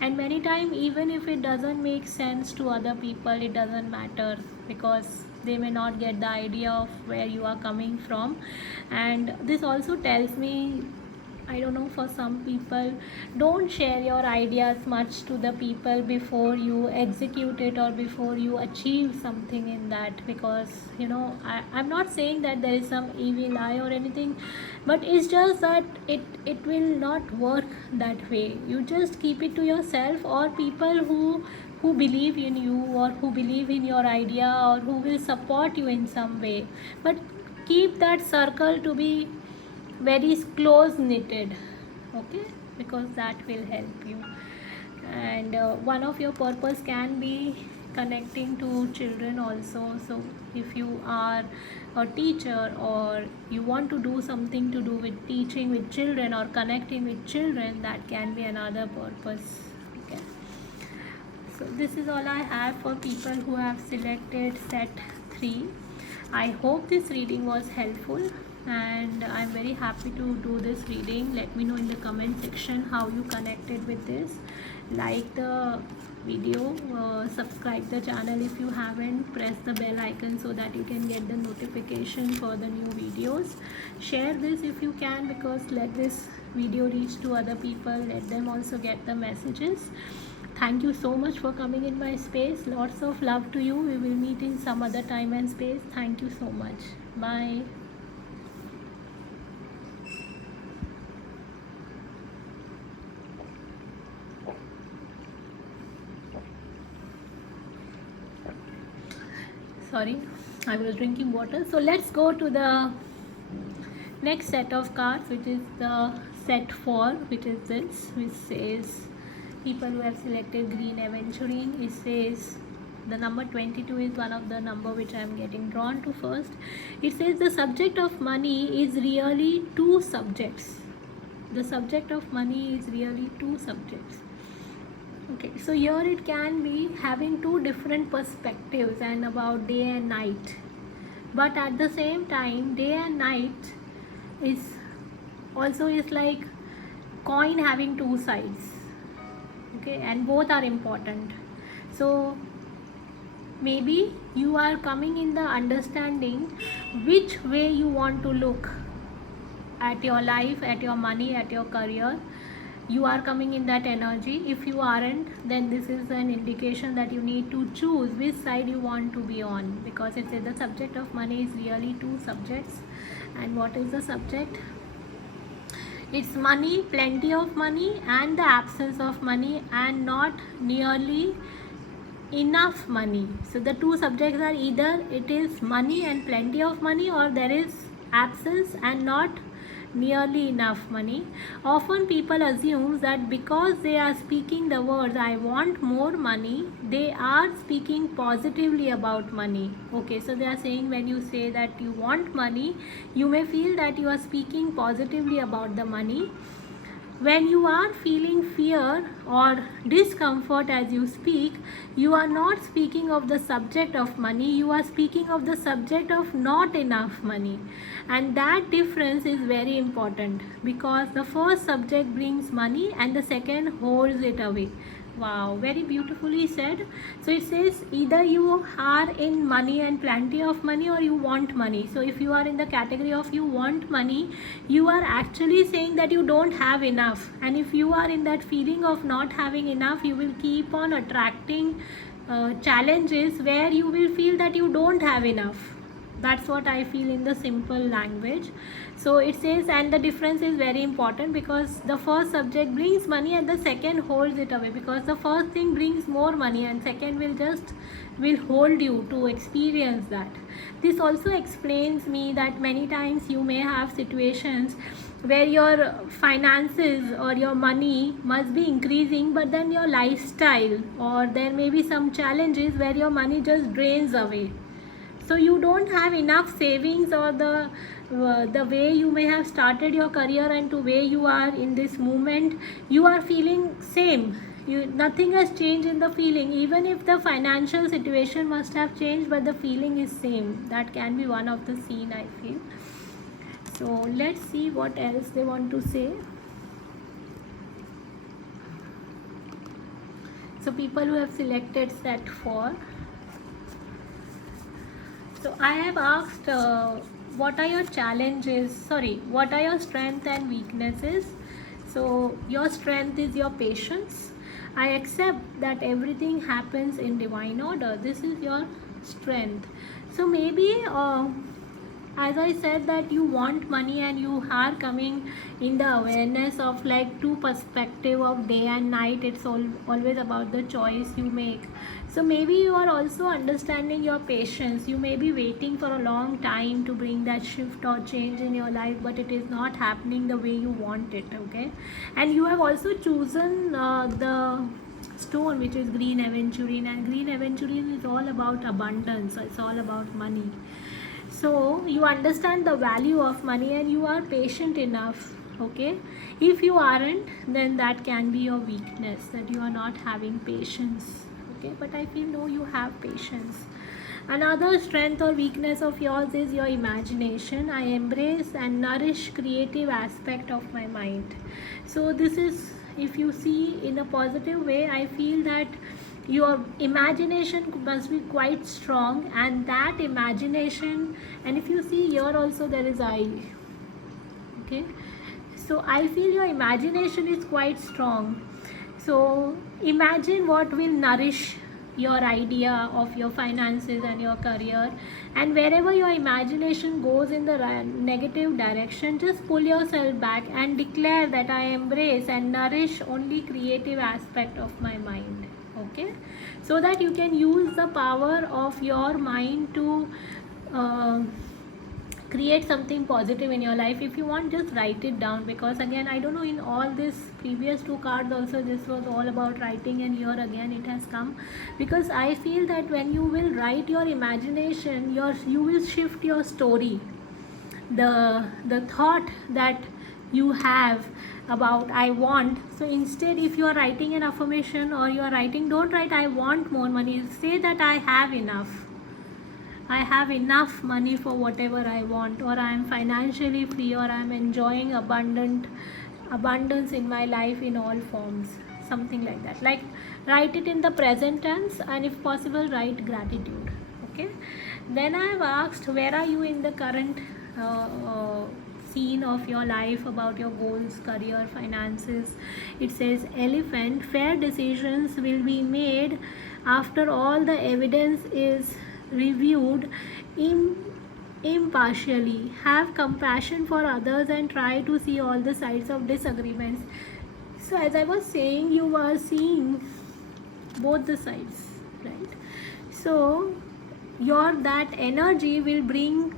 and many times even if it doesn't make sense to other people, it doesn't matter, because they may not get the idea of where you are coming from. And this also tells me, I don't know, for some people, don't share your ideas much to the people before you execute it or before you achieve something in that, because I'm not saying that there is some evil eye or anything, but it's just that it will not work that way. You just keep it to yourself, or people who believe in you, or who believe in your idea, or who will support you in some way. But keep that circle to be very close knitted. Okay, because that will help you. And one of your purpose can be connecting to children also. So if you are a teacher, or you want to do something to do with teaching with children or connecting with children, that can be another purpose. Okay, so this is all I have for people who have selected set 3. I hope this reading was helpful, and I'm very happy to do this reading. Let me know in the comment section how you connected with this. Like the video, subscribe the channel if you haven't, press the bell icon so that you can get the notification for the new videos. Share this if you can, because let this video reach to other people, let them also get the messages. Thank you so much for coming in my space. Lots of love to you. We will meet in some other time and space. Thank you so much. Bye. Sorry, I was drinking water. So let's go to the next set of cards, which is the set 4, which is this, which says people who have selected green aventurine. It says the number 22 is one of the number which I am getting drawn to first. It says the subject of money is really two subjects. The subject of money is really two subjects. Okay, so here it can be having two different perspectives and about day and night, but at the same time day and night is also is like coin having two sides. Okay, and both are important. So maybe you are coming in the understanding which way you want to look at your life, at your money, at your career. You are coming in that energy. If you aren't, then this is an indication that you need to choose which side you want to be on, because it says the subject of money is really two subjects. And what is the subject? It's money, plenty of money, and the absence of money, and not nearly enough money. So the two subjects are either it is money and plenty of money, or there is absence and not nearly enough money. Often people assume that because they are speaking the words I want more money, they are speaking positively about money. Okay, so they are saying when you say that you want money, you may feel that you are speaking positively about the money. When you are feeling fear or discomfort as you speak, you are not speaking of the subject of money, you are speaking of the subject of not enough money. And that difference is very important, because the first subject brings money and the second holds it away. Wow, very beautifully said. So it says either you are in money and plenty of money, or you want money. So if you are in the category of you want money, you are actually saying that you don't have enough. And if you are in that feeling of not having enough, you will keep on attracting challenges where you will feel that you don't have enough. That's what I feel in the simple language. So it says, and the difference is very important, because the first subject brings money and the second holds it away, because the first thing brings more money and second will hold you to experience that. This also explains me that many times you may have situations where your finances or your money must be increasing, but then your lifestyle, or there may be some challenges where your money just drains away. So you don't have enough savings, or the way you may have started your career and to way you are in this moment, you are feeling same. Nothing has changed in the feeling, even if the financial situation must have changed, but the feeling is same. That can be one of the scene, I feel. So let's see what else they want to say. So people who have selected set 4. So I have asked what are your challenges, what are your strengths and weaknesses. So your strength is your patience. I accept that everything happens in divine order. This is your strength. So maybe as I said that you want money, and you are coming in the awareness of like two perspective of day and night. It's always about the choice you make. So maybe you are also understanding your patience. You may be waiting for a long time to bring that shift or change in your life, but it is not happening the way you want it. Okay, and you have also chosen the stone, which is green aventurine, and green aventurine is all about abundance. It's all about money. So you understand the value of money and you are patient enough. Okay, if you aren't, then that can be your weakness, that you are not having patience. Okay, but I feel no, you have patience. Another strength or weakness of yours is your imagination. I embrace and nourish creative aspect of my mind. So this is, if you see in a positive way, I feel that your imagination must be quite strong, and that imagination, and if you see here also there is eye. Okay, so I feel your imagination is quite strong. So imagine what will nourish your idea of your finances and your career, and wherever your imagination goes in the negative direction, just pull yourself back and declare that I embrace and nourish only creative aspect of my mind. Okay, so that you can use the power of your mind to uh, create something positive in your life. If you want, just write it down, because again, I don't know, in all this previous two cards also this was all about writing, and here again it has come, because I feel that when you will write your imagination, you will shift your story, the thought that you have about I want. So instead, if you are writing an affirmation, or you are writing, don't write I want more money, say that I have enough. I have enough money for whatever I want, or I am financially free, or I am enjoying abundance in my life in all forms. Something like that. Like, write it in the present tense, and if possible, write gratitude. Okay. Then I have asked, where are you in the current scene of your life about your goals, career, finances? It says elephant. Fair decisions will be made after all the evidence is reviewed impartially. Have compassion for others and try to see all the sides of disagreements. So as I was saying, you are seeing both the sides, right? So your that energy will bring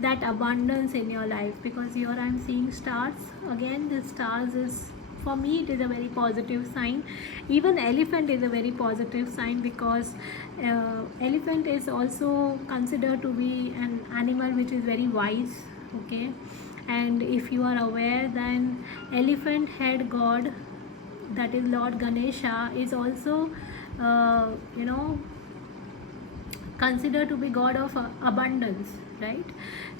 that abundance in your life, because here I'm seeing stars. Again, the stars is, for me, it is a very positive sign. Even elephant is a very positive sign, because elephant is also considered to be an animal which is very wise. Okay, and if you are aware, then elephant head god, that is Lord Ganesha, is also you know, considered to be god of abundance, right?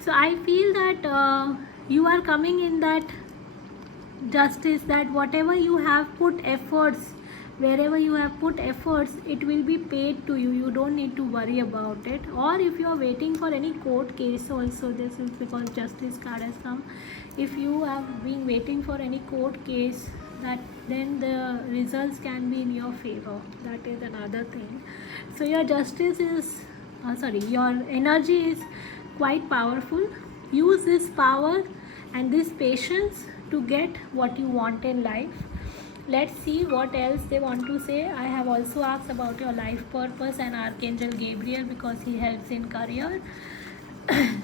So I feel that you are coming in that justice, that whatever you have put efforts, wherever you have put efforts, it will be paid to you. You don't need to worry about it. Or if you are waiting for any court case also, this is because justice card has come. If you have been waiting for any court case, that then the results can be in your favor. That is another thing. So your justice is your energy is quite powerful. Use this power and this patience to get what you want in life. Let's see what else they want to say. I have also asked about your life purpose and Archangel Gabriel, because he helps in career.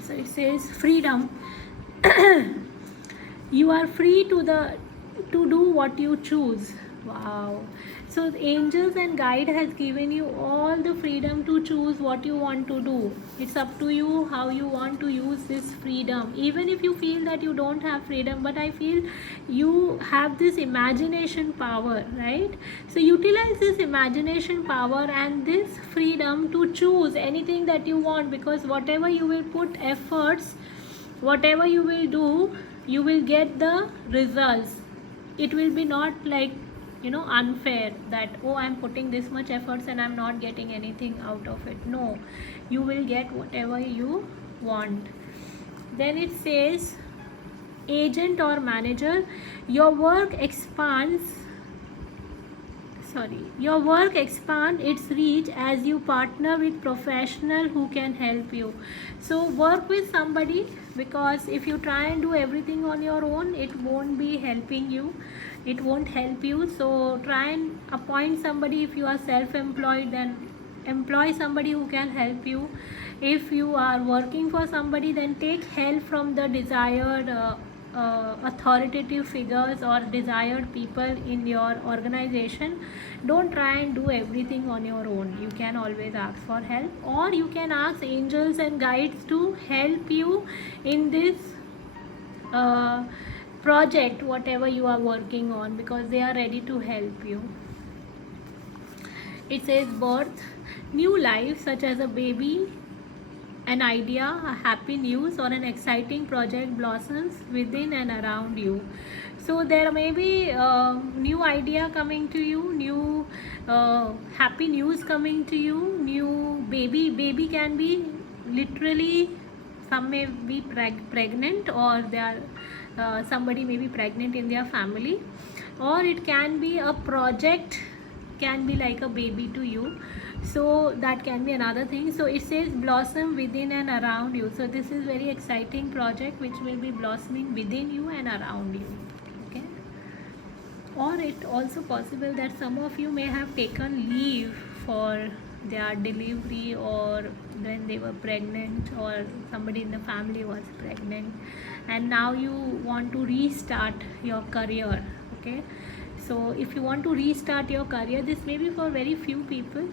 So it says freedom. You are free to do what you choose. Wow. So the angels and guide has given you all the freedom to choose what you want to do. It's up to you how you want to use this freedom. Even if you feel that you don't have freedom, but I feel you have this imagination power, right? So utilize this imagination power and this freedom to choose anything that you want, because whatever you will put efforts, whatever you will do, you will get the results. It will be not like, unfair, that I'm putting this much efforts and I'm not getting anything out of it. No, you will get whatever you want. Then it says agent or manager, your work expands its reach as you partner with professional who can help you. So work with somebody, because if you try and do everything on your own, it won't be helping you, it won't help you. So try and appoint somebody. If you are self-employed, then employ somebody who can help you. If you are working for somebody, then take help from the desired authoritative figures or desired people in your organization. Don't try and do everything on your own. You can always ask for help, or you can ask angels and guides to help you in this project, whatever you are working on, because they are ready to help you. It says birth, new life, such as a baby, an idea, a happy news, or an exciting project blossoms within and around you. So there may be new idea coming to you, new happy news coming to you, new baby can be literally, some may be pregnant, or they are somebody may be pregnant in their family, or it can be a project, can be like a baby to you. So that can be another thing. So it says blossom within and around you. So this is very exciting project which will be blossoming within you and around you. Okay. Or it also possible that some of you may have taken leave for their delivery, or when they were pregnant, or somebody in the family was pregnant, and now you want to restart your career. Okay. So if you want to restart your career, this may be for very few people.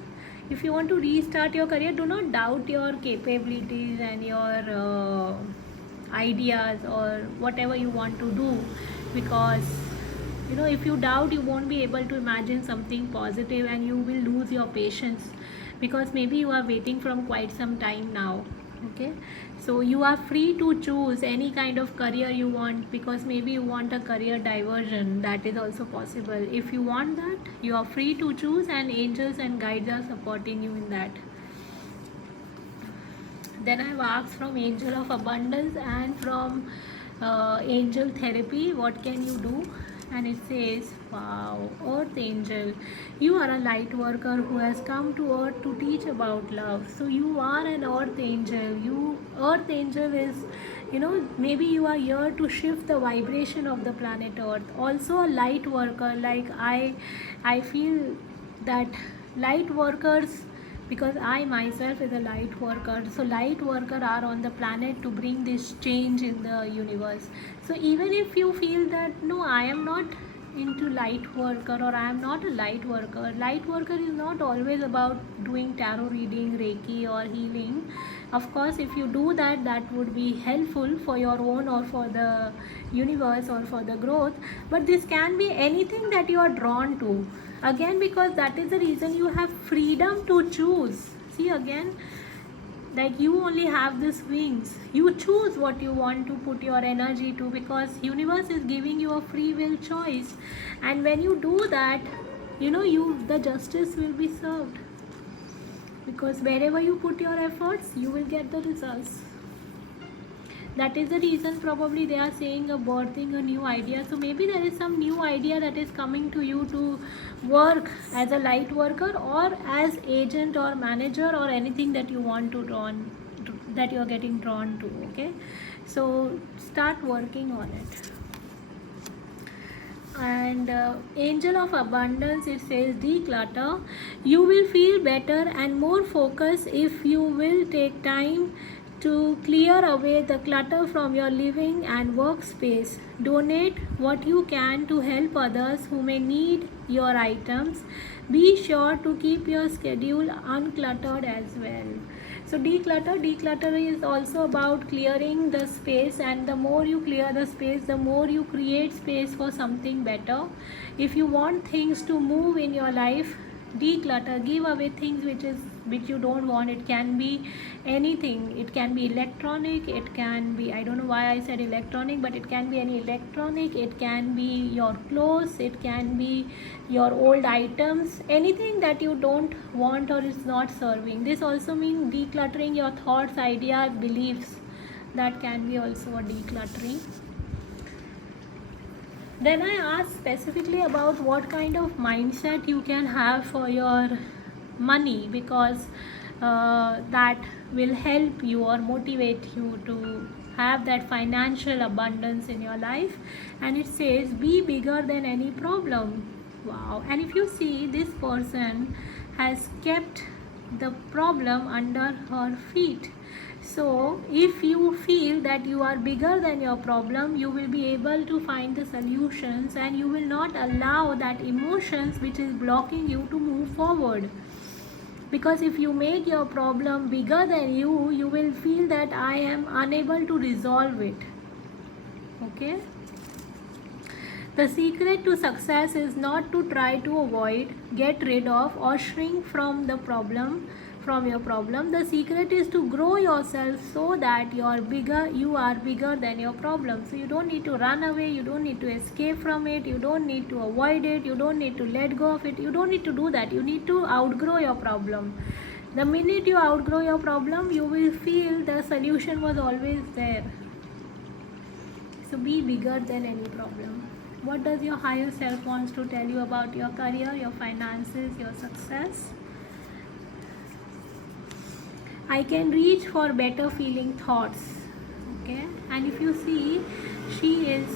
If you want to restart your career, do not doubt your capabilities and your ideas or whatever you want to do, because if you doubt, you won't be able to imagine something positive, and you will lose your patience, because maybe you are waiting from quite some time now. Okay. So you are free to choose any kind of career you want, because maybe you want a career diversion. That is also possible. If you want that, you are free to choose, and angels and guides are supporting you in that. Then I've asked from Angel of Abundance and from Angel Therapy, what can you do? And it says, wow, Earth Angel, you are a light worker who has come to Earth to teach about love. So you are an Earth Angel. Earth Angel is, maybe you are here to shift the vibration of the planet Earth. Also a light worker, like I feel that light workers, because I myself is a light worker. So light worker are on the planet to bring this change in the universe. So even if you feel that no, I am not into light worker, or I am not a light worker is not always about doing tarot reading, Reiki or healing. Of course, if you do that, that would be helpful for your own or for the universe or for the growth. But this can be anything that you are drawn to. Again, because that is the reason you have freedom to choose. See, again, like you only have these wings. You choose what you want to put your energy to, because universe is giving you a free will choice. And when you do that, the justice will be served. Because wherever you put your efforts, you will get the results. That is the reason probably they are saying a birthing a new idea. So maybe there is some new idea that is coming to you to work as a light worker, or as agent or manager, or anything that you want to that you are getting drawn to. Okay. So start working on it. And Angel of Abundance, it says declutter. You will feel better and more focused if you will take time to clear away the clutter from your living and workspace. Donate what you can to help others who may need your items. Be sure to keep your schedule uncluttered as well. So declutter is also about clearing the space, and the more you clear the space, the more you create space for something better. If you want things to move in your life, declutter, give away things which you don't want. It can be anything. It can be electronic, it can be, I don't know why I said electronic, but it can be any electronic, it can be your clothes, it can be your old items, anything that you don't want or is not serving. This also means decluttering your thoughts, ideas, beliefs. That can be also a decluttering. Then I asked specifically about what kind of mindset you can have for your money, because that will help you or motivate you to have that financial abundance in your life. And it says, be bigger than any problem. Wow. And if you see, this person has kept the problem under her feet. So if you feel that you are bigger than your problem, you will be able to find the solutions, and you will not allow that emotions which is blocking you to move forward. Because if you make your problem bigger than you, you will feel that I am unable to resolve it. Okay? The secret to success is not to try to avoid, get rid of, or shrink from your problem. The secret is to grow yourself so that you are bigger than your problem. So you don't need to run away, you don't need to escape from it, you don't need to avoid it, you don't need to let go of it, you don't need to do that. You need to outgrow your problem. The minute you outgrow your problem, you will feel the solution was always there. So be bigger than any problem. What does your higher self wants to tell you about your career, your finances, your success? I can reach for better feeling thoughts. Okay, and if you see, she is,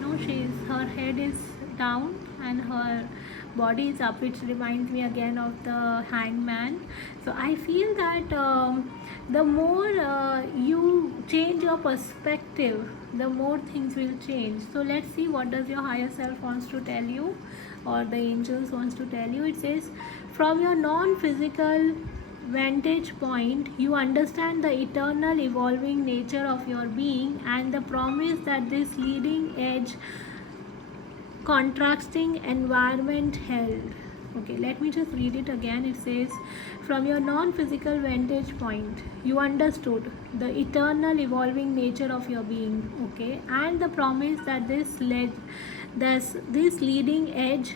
no, she is, her head is down and her body is up, which reminds me again of the hangman. So I feel that the more you change your perspective, the more things will change. So let's see what does your higher self wants to tell you, or the angels wants to tell you. It says, from your non-physical vantage point, you understand the eternal evolving nature of your being and the promise that this leading edge contrasting environment held. Okay, let me just read it again. It says, from your non-physical vantage point, you understood the eternal evolving nature of your being, okay, and the promise that this leading edge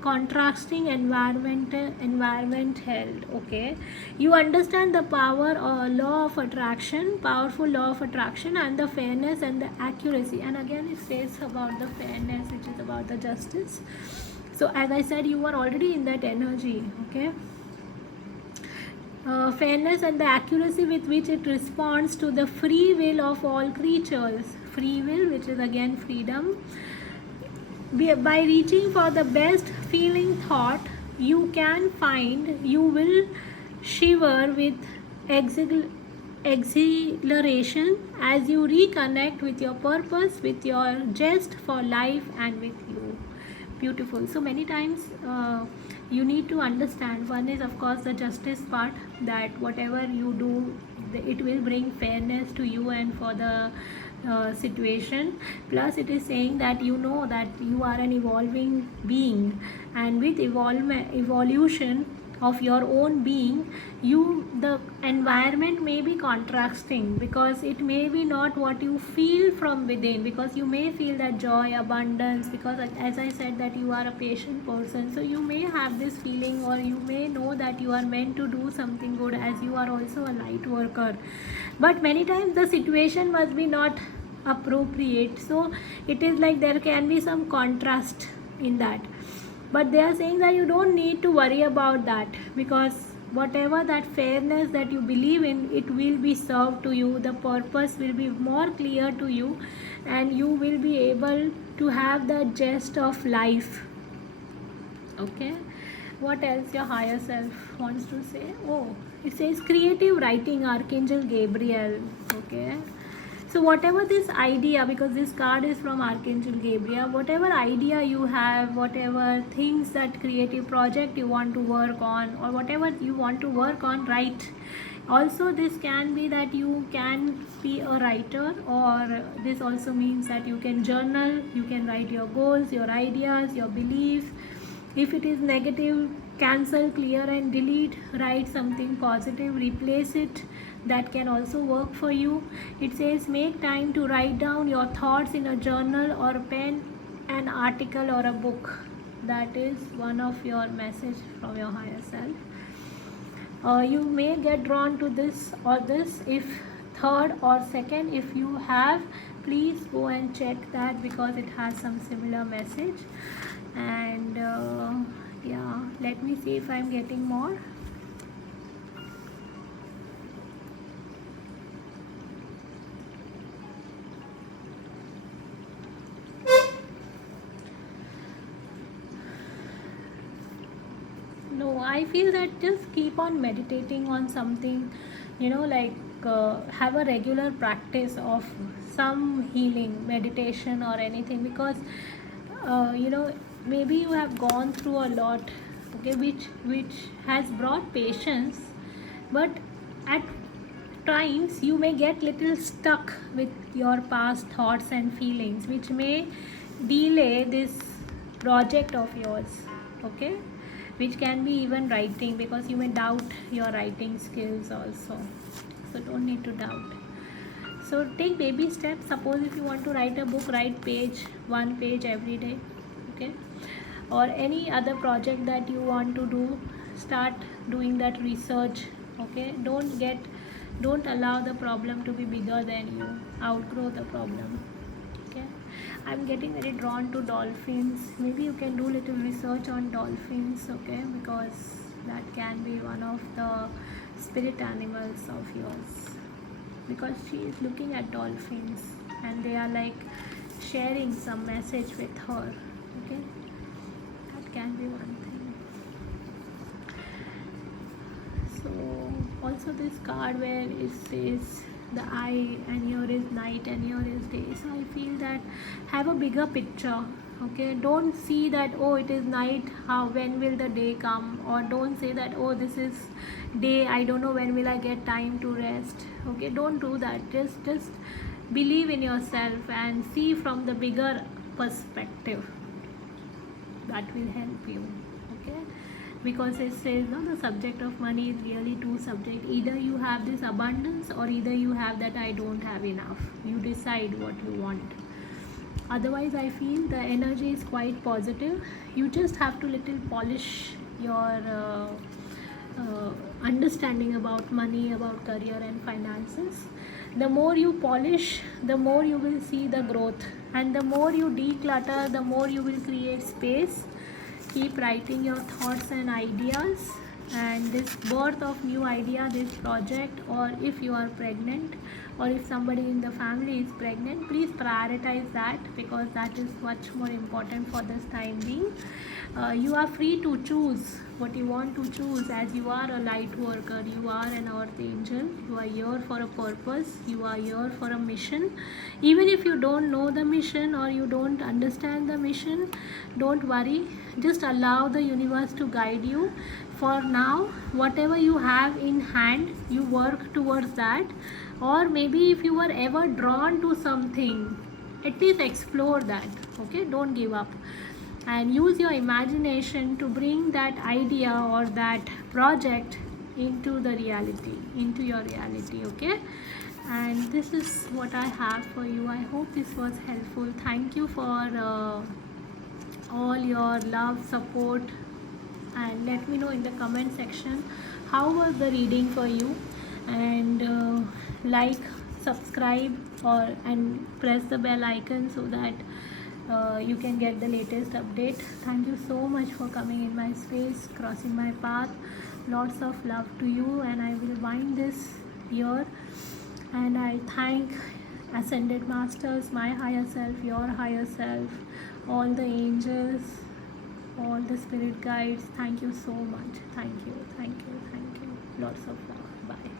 contrasting environment held. Okay, you understand the powerful law of attraction, and the fairness and the accuracy. And again it says about the fairness, which is about the justice. So as I said, you are already in that energy. Okay, fairness and the accuracy with which it responds to the free will of all creatures. Free will, which is again freedom. By reaching for the best feeling thought you can find, you will shiver with exhilaration as you reconnect with your purpose, with your zest for life, and with you. Beautiful. So many times you need to understand, one is of course the justice part, that whatever you do, it will bring fairness to you and for the situation. Plus it is saying that you know that you are an evolving being, and with evolution of your own being, the environment may be contrasting, because it may be not what you feel from within, because you may feel that joy, abundance, because as I said that you are a patient person, so you may have this feeling, or you may know that you are meant to do something good, as you are also a light worker. But many times the situation must be not appropriate, so it is like there can be some contrast in that. But they are saying that you don't need to worry about that, because whatever that fairness that you believe in, it will be served to you, the purpose will be more clear to you, and you will be able to have the zest of life. Okay, what else your higher self wants to say? Oh, it says creative writing, Archangel Gabriel. Okay, so whatever this idea, because this card is from Archangel Gabriel, whatever idea you have, whatever things, that creative project you want to work on, or whatever you want to work on, write. Also this can be that you can be a writer, or this also means that you can journal, you can write your goals, your ideas, your beliefs. If it is negative, cancel, clear and delete. Write something positive, replace it. That can also work for you. It says make time to write down your thoughts in a journal, or pen an article or a book. That is one of your message from your higher self. You may get drawn to this or this. If third or second, if you have, please go and check that, because it has some similar message. And yeah, let me see if I'm getting more. No, I feel that just keep on meditating on something, like have a regular practice of some healing meditation or anything, because maybe you have gone through a lot, okay, which has brought patience, but at times you may get little stuck with your past thoughts and feelings, which may delay this project of yours. Okay, which can be even writing, because you may doubt your writing skills also, so don't need to doubt. So take baby steps. Suppose if you want to write a book, write one page every day. Okay, or any other project that you want to do, start doing that research. Okay, don't get Don't allow the problem to be bigger than you. Outgrow the problem. Okay, I'm getting very drawn to dolphins. Maybe you can do little research on dolphins, okay, because that can be one of the spirit animals of yours, because she is looking at dolphins and they are like sharing some message with her. Okay, that can be one thing. So also this card where it says the eye, and here is night and here is day, so I feel that have a bigger picture. Okay, don't see that, oh it is night, how, when will the day come, or don't say that, oh this is day, I don't know when will I get time to rest. Okay, don't do that. Just believe in yourself and see from the bigger perspective. That will help you. Okay, because it says no, the subject of money is really two subject. Either you have this abundance, or either you have that I don't have enough. You decide what you want. Otherwise I feel the energy is quite positive. You just have to little polish your understanding about money, about career and finances. The more you polish, the more you will see the growth, and the more you declutter, the more you will create space. Keep writing your thoughts and ideas, and this birth of new idea, this project, or if you are pregnant, or if somebody in the family is pregnant, please prioritize that, because that is much more important for this time being. You are free to choose what you want to choose, as you are a light worker, you are an earth angel, you are here for a purpose, you are here for a mission. Even if you don't know the mission or you don't understand the mission, don't worry, just allow the universe to guide you. For now, whatever you have in hand, you work towards that. Or maybe if you were ever drawn to something, at least explore that. Okay, don't give up, and use your imagination to bring that idea or that project into the reality, into your reality. Okay, and this is what I have for you. I hope this was helpful. Thank you for all your love, support, and let me know in the comment section how was the reading for you. And like, subscribe, or and press the bell icon so that you can get the latest update. Thank you so much for coming in my space, crossing my path. Lots of love to you, and I will wind this here. And I thank Ascended Masters, my higher self, your higher self, all the angels, all the spirit guides. Thank you so much. Thank you, thank you, thank you. Lots of love. Bye.